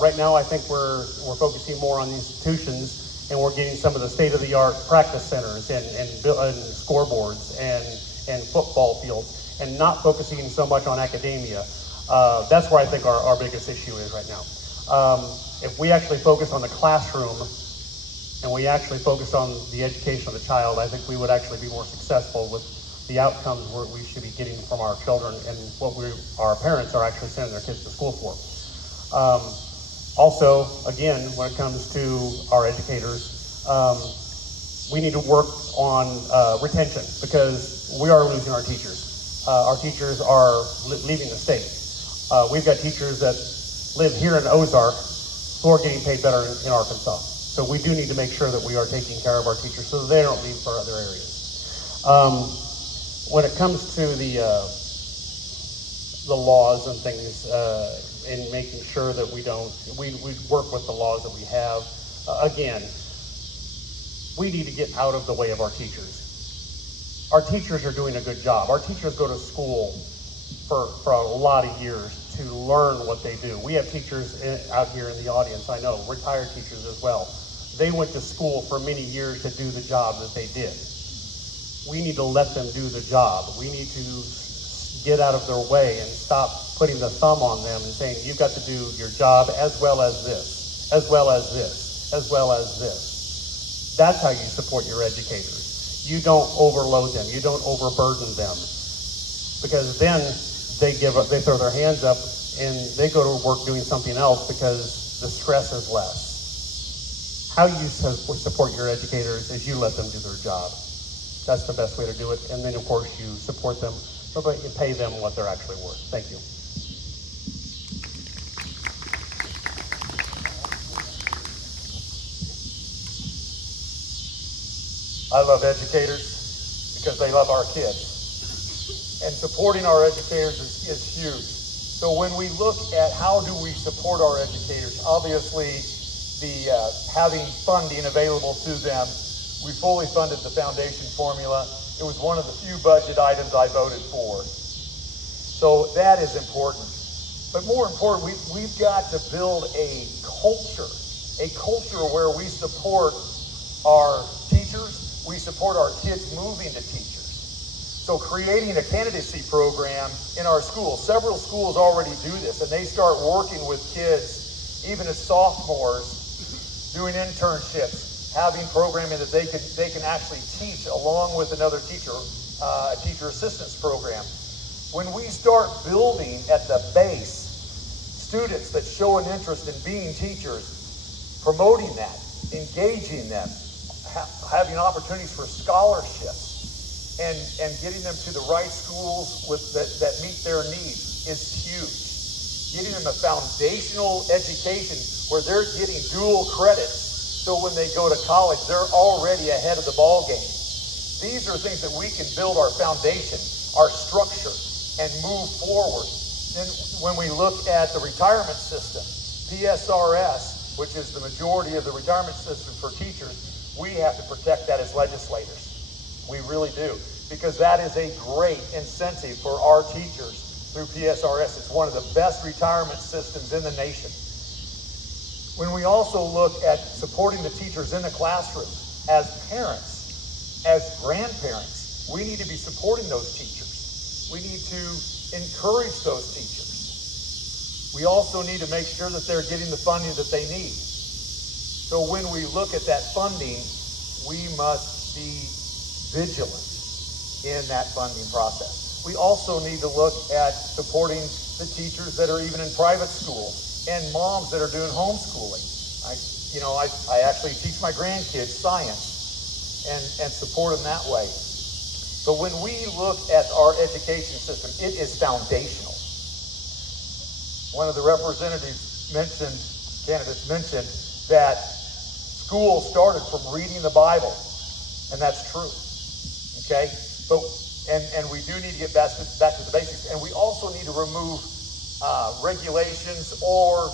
Right now, I think we're focusing more on the institutions, and we're getting some of the state-of-the-art practice centers and scoreboards and football fields, and not focusing so much on academia. That's where I think our biggest issue is right now. If we actually focus on the classroom and we actually focus on the education of the child, I think we would actually be more successful with the outcomes we should be getting from our children and what our parents are actually sending their kids to school for. Also, again, when it comes to our educators, we need to work on retention, because we are losing our teachers. Our teachers are leaving the state. We've got teachers that live here in Ozark who are getting paid better in Arkansas. So we do need to make sure that we are taking care of our teachers so that they don't leave for other areas. When it comes to the laws and things, and making sure that we work with the laws that we have, again, we need to get out of the way of our teachers. Our teachers are doing a good job. Our teachers go to school for a lot of years to learn what they do. We have teachers out here in the audience, I know, retired teachers as well. They went to school for many years to do the job that they did. We need to let them do the job. We need to get out of their way and stop putting the thumb on them and saying, you've got to do your job as well as this, as well as this, as well as this. That's how you support your educators. You don't overload them. You don't overburden them, because then they give up. They throw their hands up and they go to work doing something else because the stress is less. How you support your educators is you let them do their job. That's the best way to do it. And then, of course, you support them, but you pay them what they're actually worth. Thank you. I love educators because they love our kids. And supporting our educators is huge. So when we look at how do we support our educators, obviously having funding available to them, we fully funded the foundation formula. It was one of the few budget items I voted for. So that is important. But more important, we've got to build a culture where we support our teachers, we support our kids moving to teachers. So creating a candidacy program in our schools. Several schools already do this, and they start working with kids, even as sophomores, doing internships, having programming that they can actually teach along with another teacher, a teacher assistance program. When we start building at the base, students that show an interest in being teachers, promoting that, engaging them, having opportunities for scholarships, and getting them to the right schools that meet their needs is huge. Getting them a foundational education where they're getting dual credits, so when they go to college, they're already ahead of the ball game. These are things that we can build our foundation, our structure, and move forward. Then when we look at the retirement system, PSRS, which is the majority of the retirement system for teachers, we have to protect that as legislators. We really do, because that is a great incentive for our teachers through PSRS. It's one of the best retirement systems in the nation. When we also look at supporting the teachers in the classroom, as parents, as grandparents, we need to be supporting those teachers. We need to encourage those teachers. We also need to make sure that they're getting the funding that they need. So when we look at that funding, we must be vigilant in that funding process. We also need to look at supporting the teachers that are even in private schools and moms that are doing homeschooling. I actually teach my grandkids science and support them that way. But when we look at our education system, it is foundational. One of the candidates mentioned that school started from reading the Bible, and that's true. Okay, and we do need to get back to the basics, and we also need to remove regulations or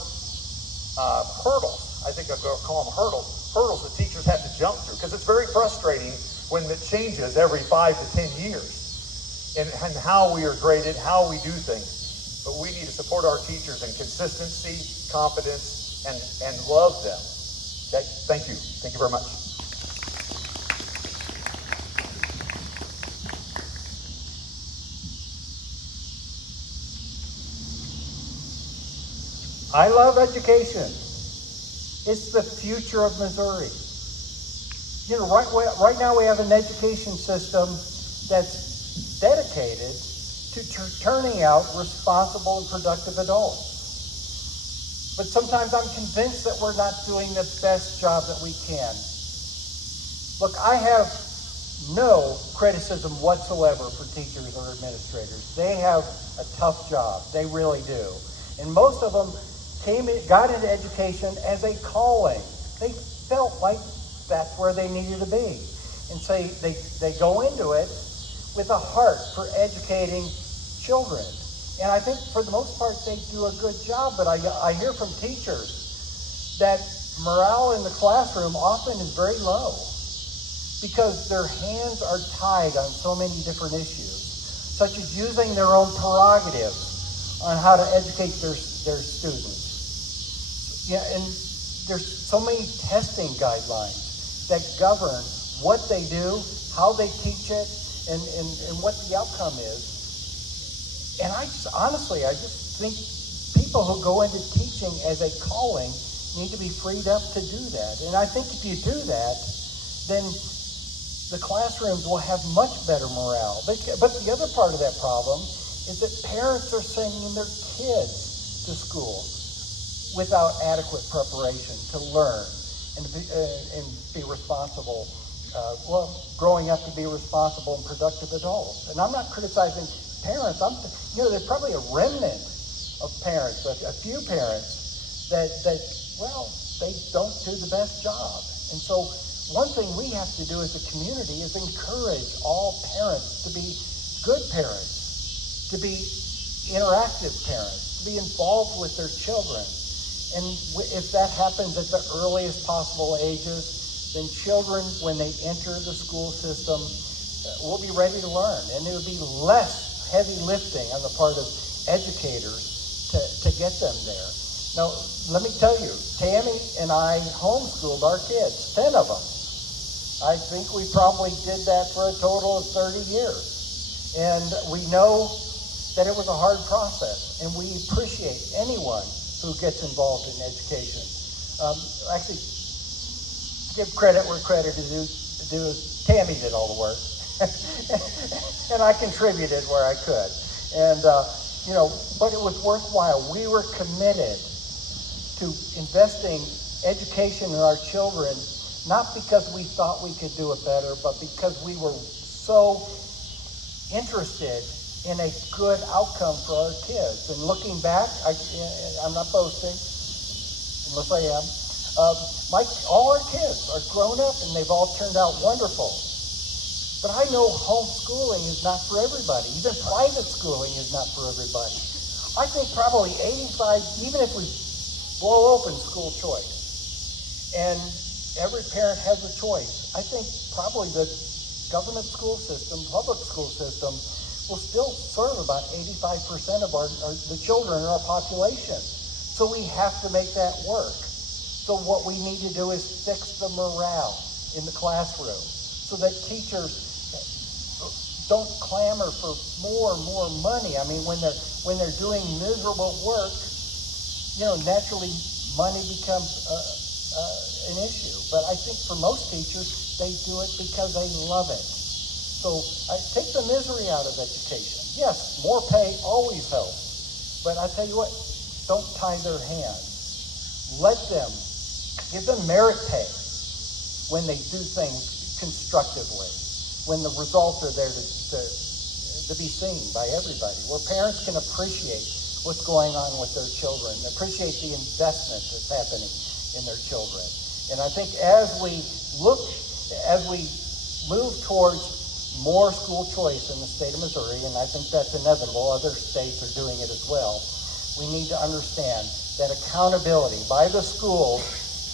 hurdles. I think I'm going to call them hurdles that teachers have to jump through, because it's very frustrating when it changes every 5 to 10 years and how we are graded, how we do things. But we need to support our teachers in consistency, confidence, and love them. Okay, thank you. Thank you very much. I love education. It's the future of Missouri. You know, right now we have an education system that's dedicated to turning out responsible and productive adults. But sometimes I'm convinced that we're not doing the best job that we can. Look, I have no criticism whatsoever for teachers or administrators. They have a tough job. They really do. And most of them got into education as a calling. They felt like that's where they needed to be. And so they go into it with a heart for educating children. And I think for the most part they do a good job, but I hear from teachers that morale in the classroom often is very low because their hands are tied on so many different issues, such as using their own prerogatives on how to educate their students. Yeah, and there's so many testing guidelines that govern what they do, how they teach it, and what the outcome is. And I just think people who go into teaching as a calling need to be freed up to do that. And I think if you do that, then the classrooms will have much better morale. But the other part of that problem is that parents are sending their kids to school without adequate preparation to learn and be responsible, growing up to be responsible and productive adults. And I'm not criticizing parents. There's probably a remnant of parents, a few parents that they don't do the best job. And so one thing we have to do as a community is encourage all parents to be good parents, to be interactive parents, to be involved with their children. And if that happens at the earliest possible ages, then children, when they enter the school system, will be ready to learn. And there will be less heavy lifting on the part of educators to get them there. Now, let me tell you, Tammy and I homeschooled our kids, 10 of them. I think we probably did that for a total of 30 years. And we know that it was a hard process, and we appreciate anyone who gets involved in education. Actually, give credit where credit is due. Tammy did all the work, and I contributed where I could. And but it was worthwhile. We were committed to investing education in our children, not because we thought we could do it better, but because we were so interested in a good outcome for our kids. And looking back, I'm not boasting, unless I am. All our kids are grown up and they've all turned out wonderful. But I know homeschooling is not for everybody. Even private schooling is not for everybody. I think probably 85, even if we blow open school choice, and every parent has a choice, I think probably the government school system, public school system, will still serve about 85% of the children in our population. So we have to make that work. So what we need to do is fix the morale in the classroom so that teachers don't clamor for more and more money. I mean, when they're doing miserable work, naturally money becomes an issue. But I think for most teachers, they do it because they love it. So I take the misery out of education. Yes, more pay always helps. But I tell you what, don't tie their hands. Give them merit pay when they do things constructively, when the results are there to be seen by everybody, where parents can appreciate what's going on with their children, appreciate the investment that's happening in their children. And I think as we move towards more school choice in the state of Missouri, and I think that's inevitable, other states are doing it as well, we need to understand that accountability by the schools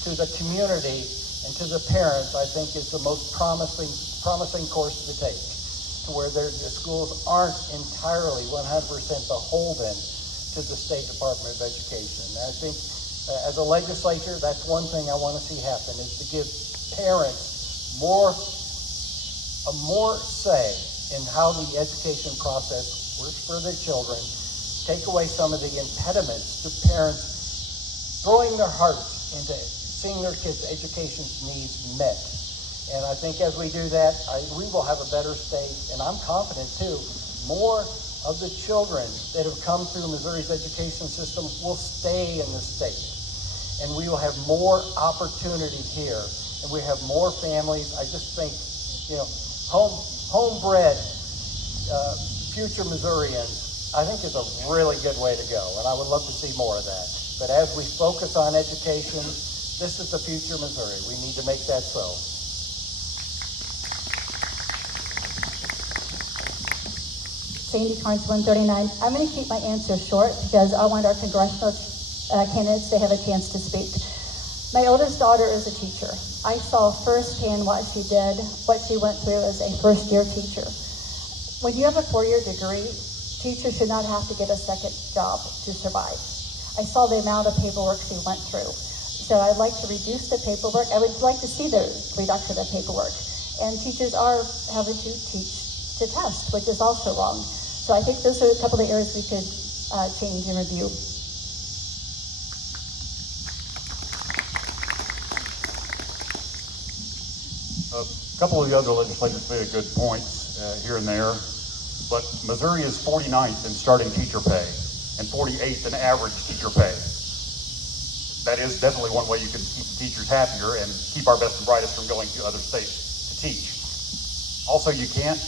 to the community and to the parents, I think, is the most promising course to take, to where the schools aren't entirely 100% beholden to the State Department of Education. And I think as a legislature, that's one thing I want to see happen, is to give parents more say in how the education process works for their children, take away some of the impediments to parents throwing their hearts into seeing their kids' education needs met. And I think as we do that, we will have a better state, and I'm confident too, more of the children that have come through Missouri's education system will stay in the state. And we will have more opportunity here, and we have more families. I just think, homebred future Missourians, I think is a really good way to go, and I would love to see more of that. But as we focus on education, this is the future Missouri. We need to make that so. Sandy Carnes, 139. I'm going to keep my answer short because I want our congressional candidates to have a chance to speak. My oldest daughter is a teacher. I saw firsthand what she did, what she went through as a first-year teacher. When you have a 4-year degree, teachers should not have to get a second job to survive. I saw the amount of paperwork she went through. So I'd like to reduce the paperwork. I would like to see the reduction of paperwork. And teachers are having to teach to test, which is also wrong. So I think those are a couple of areas we could change and review. A couple of the other legislators made good points here and there, but Missouri is 49th in starting teacher pay and 48th in average teacher pay. That is definitely one way you can keep the teachers happier and keep our best and brightest from going to other states to teach. Also, you can't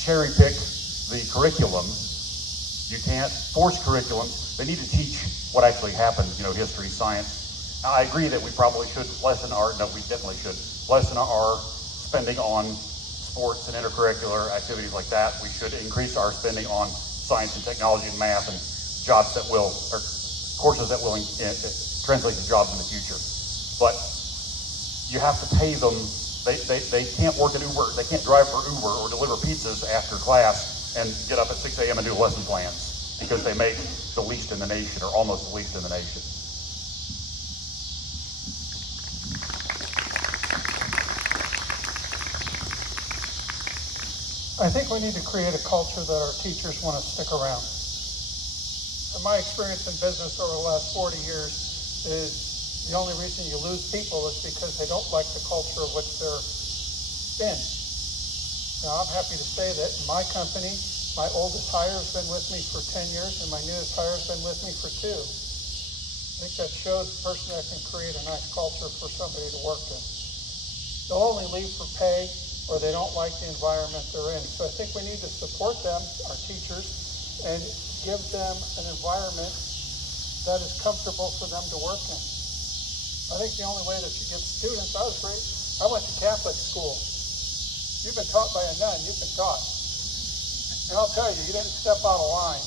cherry pick the curriculum. You can't force curriculums. They need to teach what actually happened, history, science. Now, I agree that we probably should we definitely should lessen our spending on sports and intercurricular activities like that. We should increase our spending on science and technology and math and jobs that will, or courses that will translate to jobs in the future. But you have to pay them. They can't work at Uber. They can't drive for Uber or deliver pizzas after class and get up at 6 a.m. and do lesson plans because they make the least in the nation or almost the least in the nation. I think we need to create a culture that our teachers want to stick around. In my experience in business over the last 40 years is the only reason you lose people is because they don't like the culture of which they're in. Now, I'm happy to say that in my company, my oldest hire has been with me for 10 years and my newest hire has been with me for 2. I think that shows a person that can create a nice culture for somebody to work in. They'll only leave for pay or they don't like the environment they're in. So I think we need to support them, our teachers, and give them an environment that is comfortable for them to work in. I think the only way that you get students, I went to Catholic school. You've been taught by a nun, you've been taught. And I'll tell you, you didn't step out of line.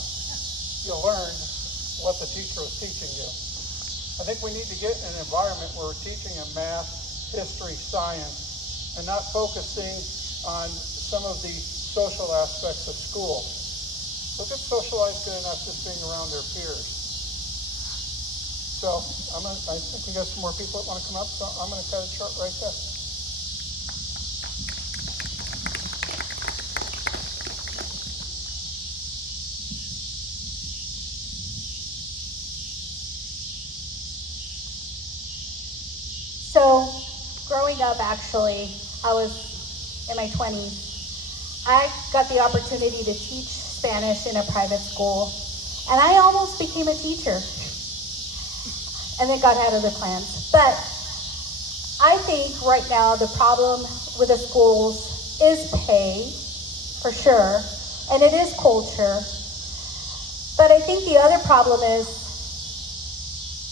You learned what the teacher was teaching you. I think we need to get in an environment where we're teaching in math, history, science, and not focusing on some of the social aspects of school. So get socialized good enough just being around their peers. So I think we got some more people that want to come up, so I'm gonna cut it short right there. So, growing up, actually, I was in my 20s. I got the opportunity to teach Spanish in a private school, and I almost became a teacher, and then got out of the plans. But I think right now the problem with the schools is pay, for sure, and it is culture. But I think the other problem is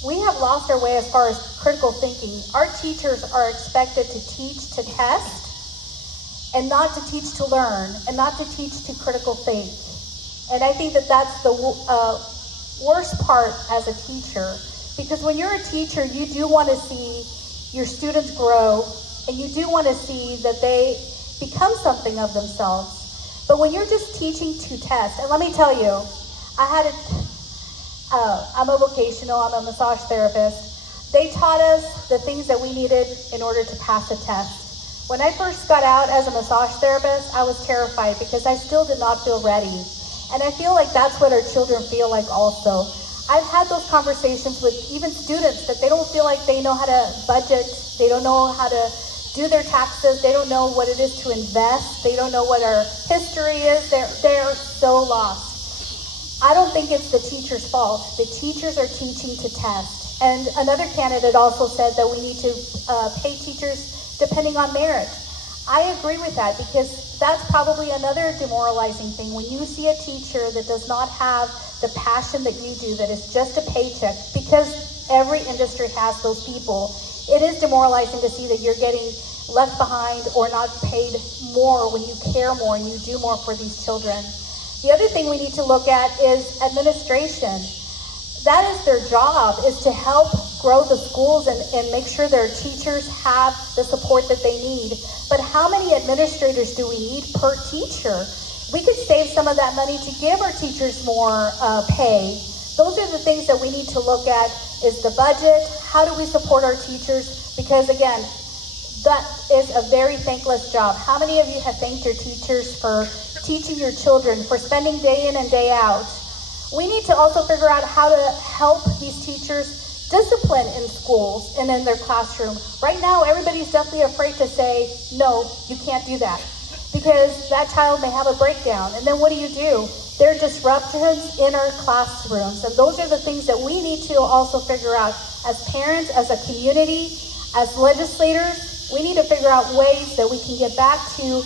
we have lost our way as far as critical thinking. Our teachers are expected to teach to test and not to teach to learn and not to teach to critical think. And I think that that's the worst part as a teacher, because when you're a teacher, you do want to see your students grow and you do want to see that they become something of themselves. But when you're just teaching to test, and let me tell you, I'm a vocational, I'm a massage therapist. They taught us the things that we needed in order to pass a test. When I first got out as a massage therapist, I was terrified because I still did not feel ready. And I feel like that's what our children feel like also. I've had those conversations with even students that they don't feel like they know how to budget, they don't know how to do their taxes, they don't know what it is to invest, they don't know what our history is, they're so lost. I don't think it's the teacher's fault. The teachers are teaching to test. And another candidate also said that we need to pay teachers depending on merit. I agree with that, because that's probably another demoralizing thing. When you see a teacher that does not have the passion that you do, that is just a paycheck, because every industry has those people, it is demoralizing to see that you're getting left behind or not paid more when you care more and you do more for these children. The other thing we need to look at is administration. That is their job, is to help grow the schools and make sure their teachers have the support that they need. But how many administrators do we need per teacher? We could save some of that money to give our teachers more pay. Those are the things that we need to look at, is the budget, how do we support our teachers? Because again, that is a very thankless job. How many of you have thanked your teachers for teaching your children, for spending day in and day out? We need to also figure out how to help these teachers discipline in schools and in their classroom. Right now, everybody's definitely afraid to say, no, you can't do that, because that child may have a breakdown. And then what do? There are disruptions in our classrooms. And those are the things that we need to also figure out as parents, as a community, as legislators. We need to figure out ways that we can get back to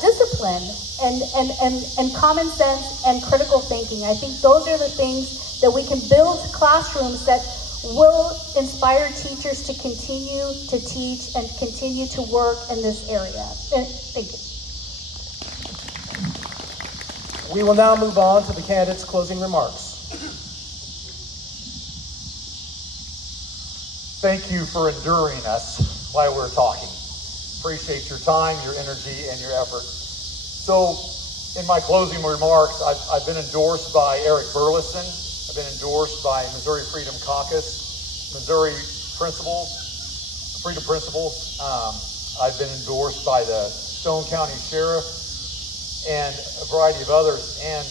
discipline and common sense and critical thinking. I think those are the things that we can build classrooms that will inspire teachers to continue to teach and continue to work in this area. Thank you. We will now move on to the candidates' closing remarks. Thank you for enduring us while we're talking. Appreciate your time, your energy, and your effort. So, in my closing remarks, I've been endorsed by Eric Burleson. I've been endorsed by Missouri Freedom Caucus, Missouri Principals, Freedom Principals. I've been endorsed by the Stone County Sheriff and a variety of others. And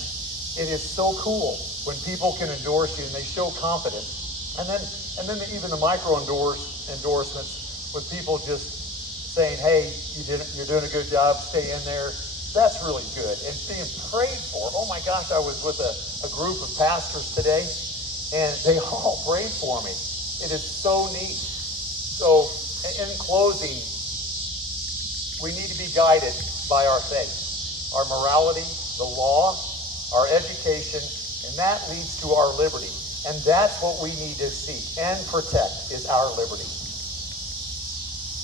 it is so cool when people can endorse you and they show confidence. And then even the micro endorsements with people just saying, hey, you're doing a good job, stay in there. That's really good. And being prayed for. Oh my gosh, I was with a group of pastors today, and they all prayed for me. It is so neat. So in closing, we need to be guided by our faith, our morality, the law, our education, and that leads to our liberty. And that's what we need to seek and protect, is our liberty.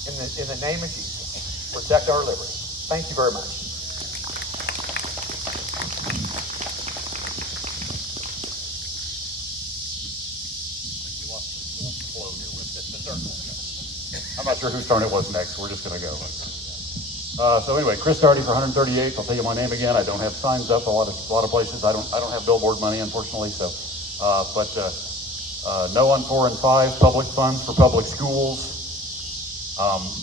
In the name of Jesus, protect our liberty. Thank you very much. I'm not sure whose turn it was next. We're just going to go. So anyway, Chris Darty for 138th. I'll tell you my name again. I don't have signs up a lot of places. I don't have billboard money, unfortunately. So, but No on 4 and 5 public funds for public schools.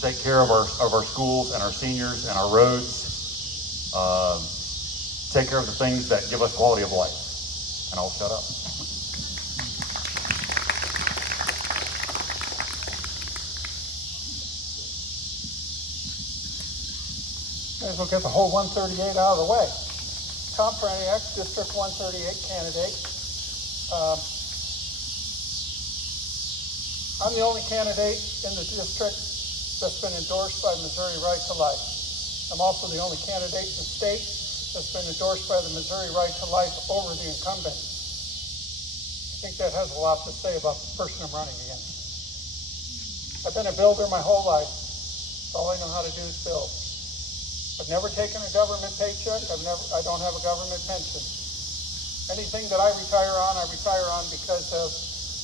Take care of our schools and our seniors and our roads. Take care of the things that give us quality of life. And I'll shut up. May as well get the whole 138 out of the way. Tom Praniak, District 138 candidate. I'm the only candidate in the district that's been endorsed by Missouri Right to Life. I'm also the only candidate in the state that's been endorsed by the Missouri Right to Life over the incumbent. I think that has a lot to say about the person I'm running against. I've been a builder my whole life. All I know how to do is build. I've never taken a government paycheck. I don't have a government pension. Anything that I retire on because of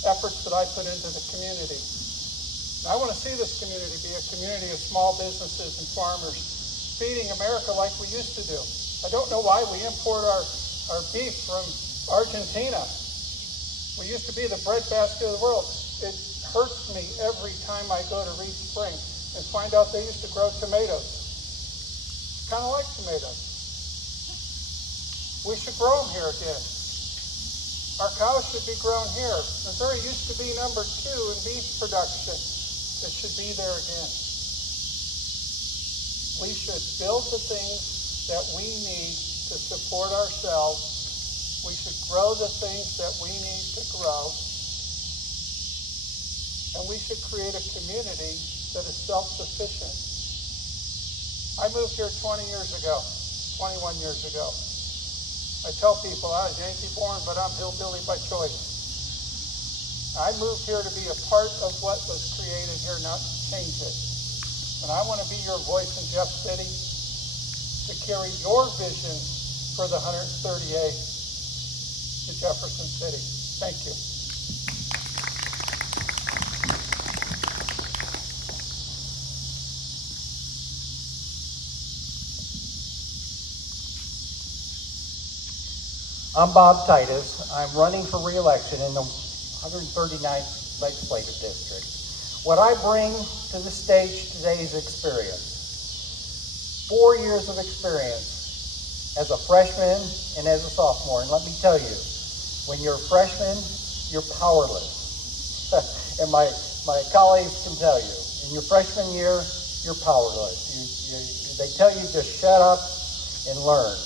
efforts that I put into the community. And I want to see this community be a community of small businesses and farmers feeding America like we used to do. I don't know why we import our beef from Argentina. We used to be the breadbasket of the world. It hurts me every time I go to Reed Spring and find out they used to grow tomatoes. Kind of like tomatoes. We should grow them here again. Our cows should be grown here. Missouri used to be number 2 in beef production. It should be there again. We should build the things that we need to support ourselves. We should grow the things that we need to grow. And we should create a community that is self-sufficient. I moved here 21 years ago. I tell people I was Yankee born, but I'm hillbilly by choice. I moved here to be a part of what was created here, not to change it. And I want to be your voice in Jeff City to carry your vision for the 138 to Jefferson City. Thank you. I'm Bob Titus. I'm running for re-election in the 139th Legislative District. What I bring to the stage today is experience. 4 years of experience as a freshman and as a sophomore. And let me tell you, when you're a freshman, you're powerless. And my colleagues can tell you, in your freshman year, you're powerless. They tell you just shut up and learn.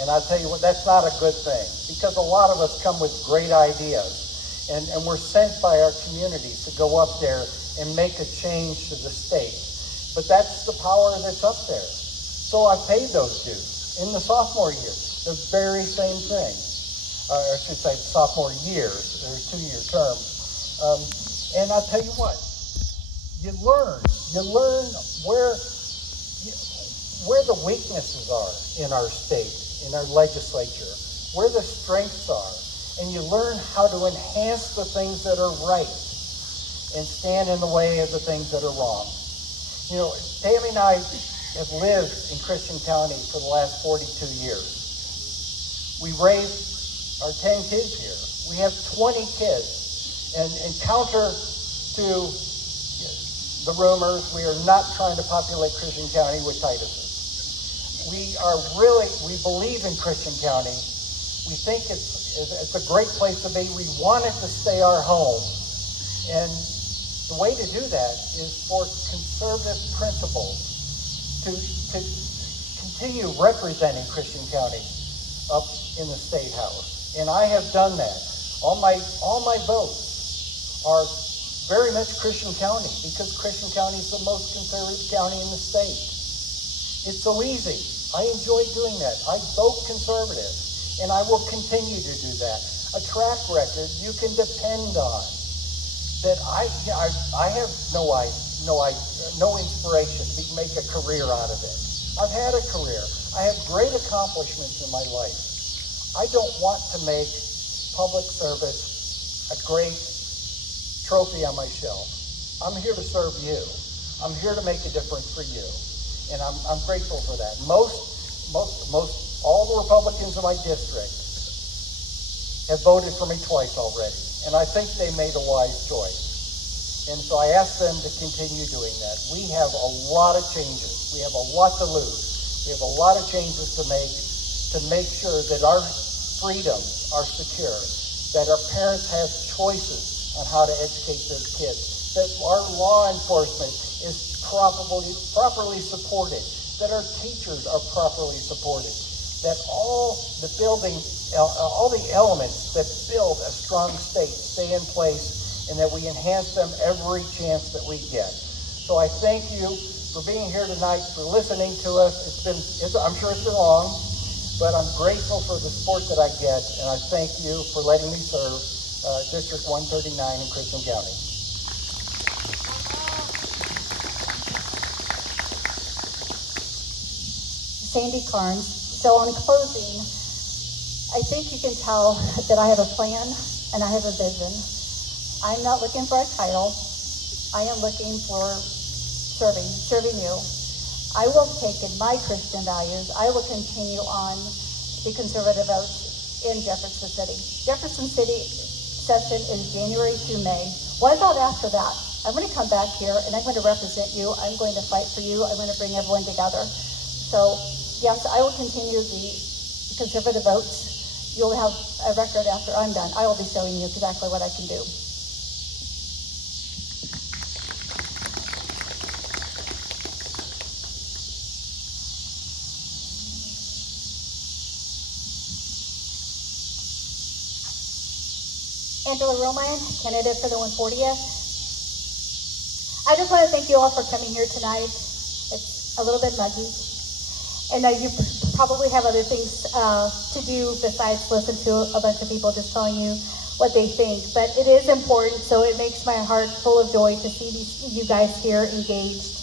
And I'll tell you what, that's not a good thing, because a lot of us come with great ideas, and we're sent by our communities to go up there and make a change to the state. But that's the power that's up there. So I paid those dues in the sophomore year, the very same thing. I should say sophomore year, there's 2-year terms. And I'll tell you what, you learn where the weaknesses are in our state, in our legislature, where the strengths are, and you learn how to enhance the things that are right and stand in the way of the things that are wrong. You know, Tammy and I have lived in Christian County for the last 42 years. We raised our 10 kids here. We have 20 kids, and counter to the rumors, we are not trying to populate Christian County with Tituses. We believe in Christian County. We think it's a great place to be. We want it to stay our home. And the way to do that is for conservative principles to continue representing Christian County up in the State House. And I have done that. All my votes are very much Christian County, because Christian County is the most conservative county in the state. It's so easy. I enjoy doing that. I vote conservative, and I will continue to do that. A track record you can depend on. That I have no inspiration to make a career out of it. I've had a career. I have great accomplishments in my life. I don't want to make public service a great trophy on my shelf. I'm here to serve you. I'm here to make a difference for you. And I'm grateful for that. All the Republicans in my district have voted for me twice already. and I think they made a wise choice. And so I asked them to continue doing that. We have a lot of changes. We have a lot to lose. We have a lot of changes to make sure that our freedoms are secure, that our parents have choices on how to educate their kids, that our law enforcement is properly supported, that our teachers are properly supported, that all the elements that build a strong state stay in place, and that we enhance them every chance that we get. So I thank you for being here tonight, for listening to us. I'm sure it's been long, but I'm grateful for the support that I get, and I thank you for letting me serve District 139 in Christian County. Sandy Carnes. So on closing, I think you can tell that I have a plan and I have a vision. I'm not looking for a title. I am looking for serving you. I will take in my Christian values. I will continue on the conservative votes in Jefferson City. Jefferson City session is January through May. What about after that? I'm going to come back here and I'm going to represent you. I'm going to fight for you. I'm going to bring everyone together. So yes, I will continue the conservative votes. You'll have a record after I'm done. I will be showing you exactly what I can do. Angela Roman, candidate for the 140th. I just want to thank you all for coming here tonight. It's a little bit muggy. And you probably have other things to do besides listen to a bunch of people just telling you what they think. But it is important, so it makes my heart full of joy to see you guys here engaged.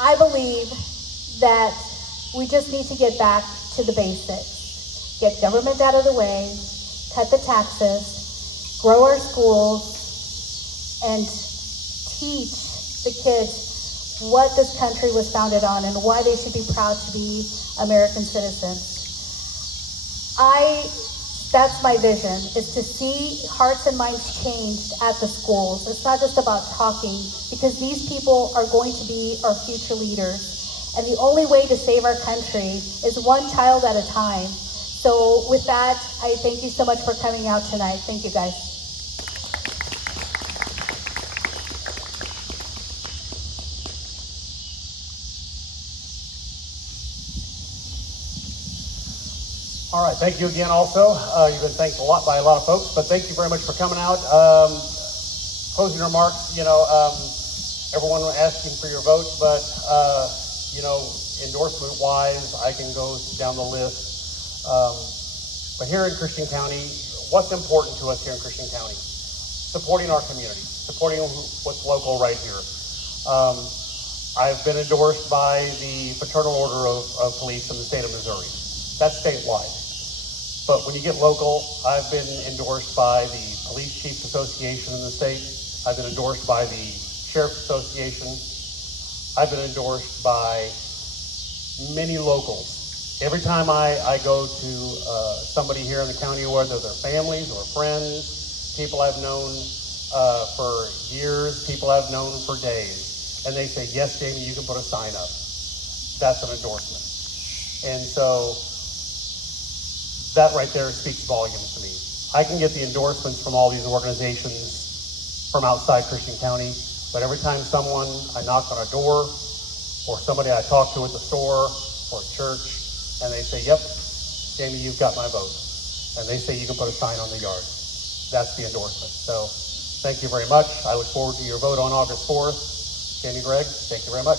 I believe that we just need to get back to the basics. Get government out of the way, cut the taxes, grow our schools, and teach the kids what this country was founded on and why they should be proud to be American citizens. That's my vision, is to see hearts and minds changed at the schools. It's not just about talking, because these people are going to be our future leaders. And the only way to save our country is one child at a time. So with that, I thank you so much for coming out tonight. Thank you, guys. All right, thank you again also. You've been thanked a lot by a lot of folks, but thank you very much for coming out. Closing remarks, everyone asking for your vote, but, endorsement-wise, I can go down the list. But here in Christian County, what's important to us here in Christian County? Supporting our community, supporting what's local right here. I've been endorsed by the Fraternal Order of Police in the state of Missouri. That's statewide. But when you get local, I've been endorsed by the Police Chiefs Association in the state. I've been endorsed by the Sheriff's Association. I've been endorsed by many locals. Every time I go to somebody here in the county, whether they're families or friends, people I've known for years, people I've known for days, and they say, yes, Jamie, you can put a sign up. That's an endorsement. And so that right there speaks volumes to me. I can get the endorsements from all these organizations from outside Christian County, but every time I knock on a door, or somebody I talk to at the store or at church, and they say, yep, Jamie, you've got my vote. And they say you can put a sign on the yard. That's the endorsement. So thank you very much. I look forward to your vote on August 4th. Jamie, Greg, thank you very much.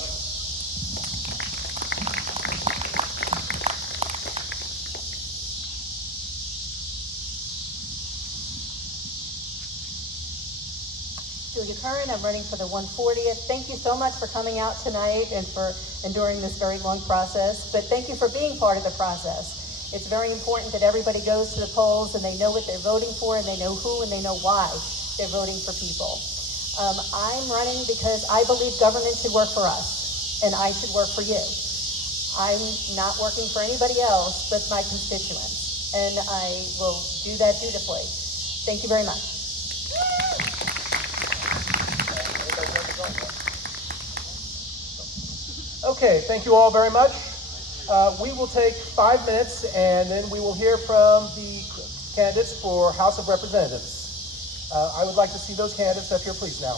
Julia Curran, I'm running for the 140th. Thank you so much for coming out tonight and for enduring this very long process, but thank you for being part of the process. It's very important that everybody goes to the polls and they know what they're voting for, and they know who, and they know why they're voting for people. I'm running because I believe government should work for us, and I should work for you. I'm not working for anybody else but my constituents. and I will do that dutifully. Thank you very much. Okay, thank you all very much. We will take 5 minutes and then we will hear from the candidates for House of Representatives. I would like to see those candidates up here, please, now.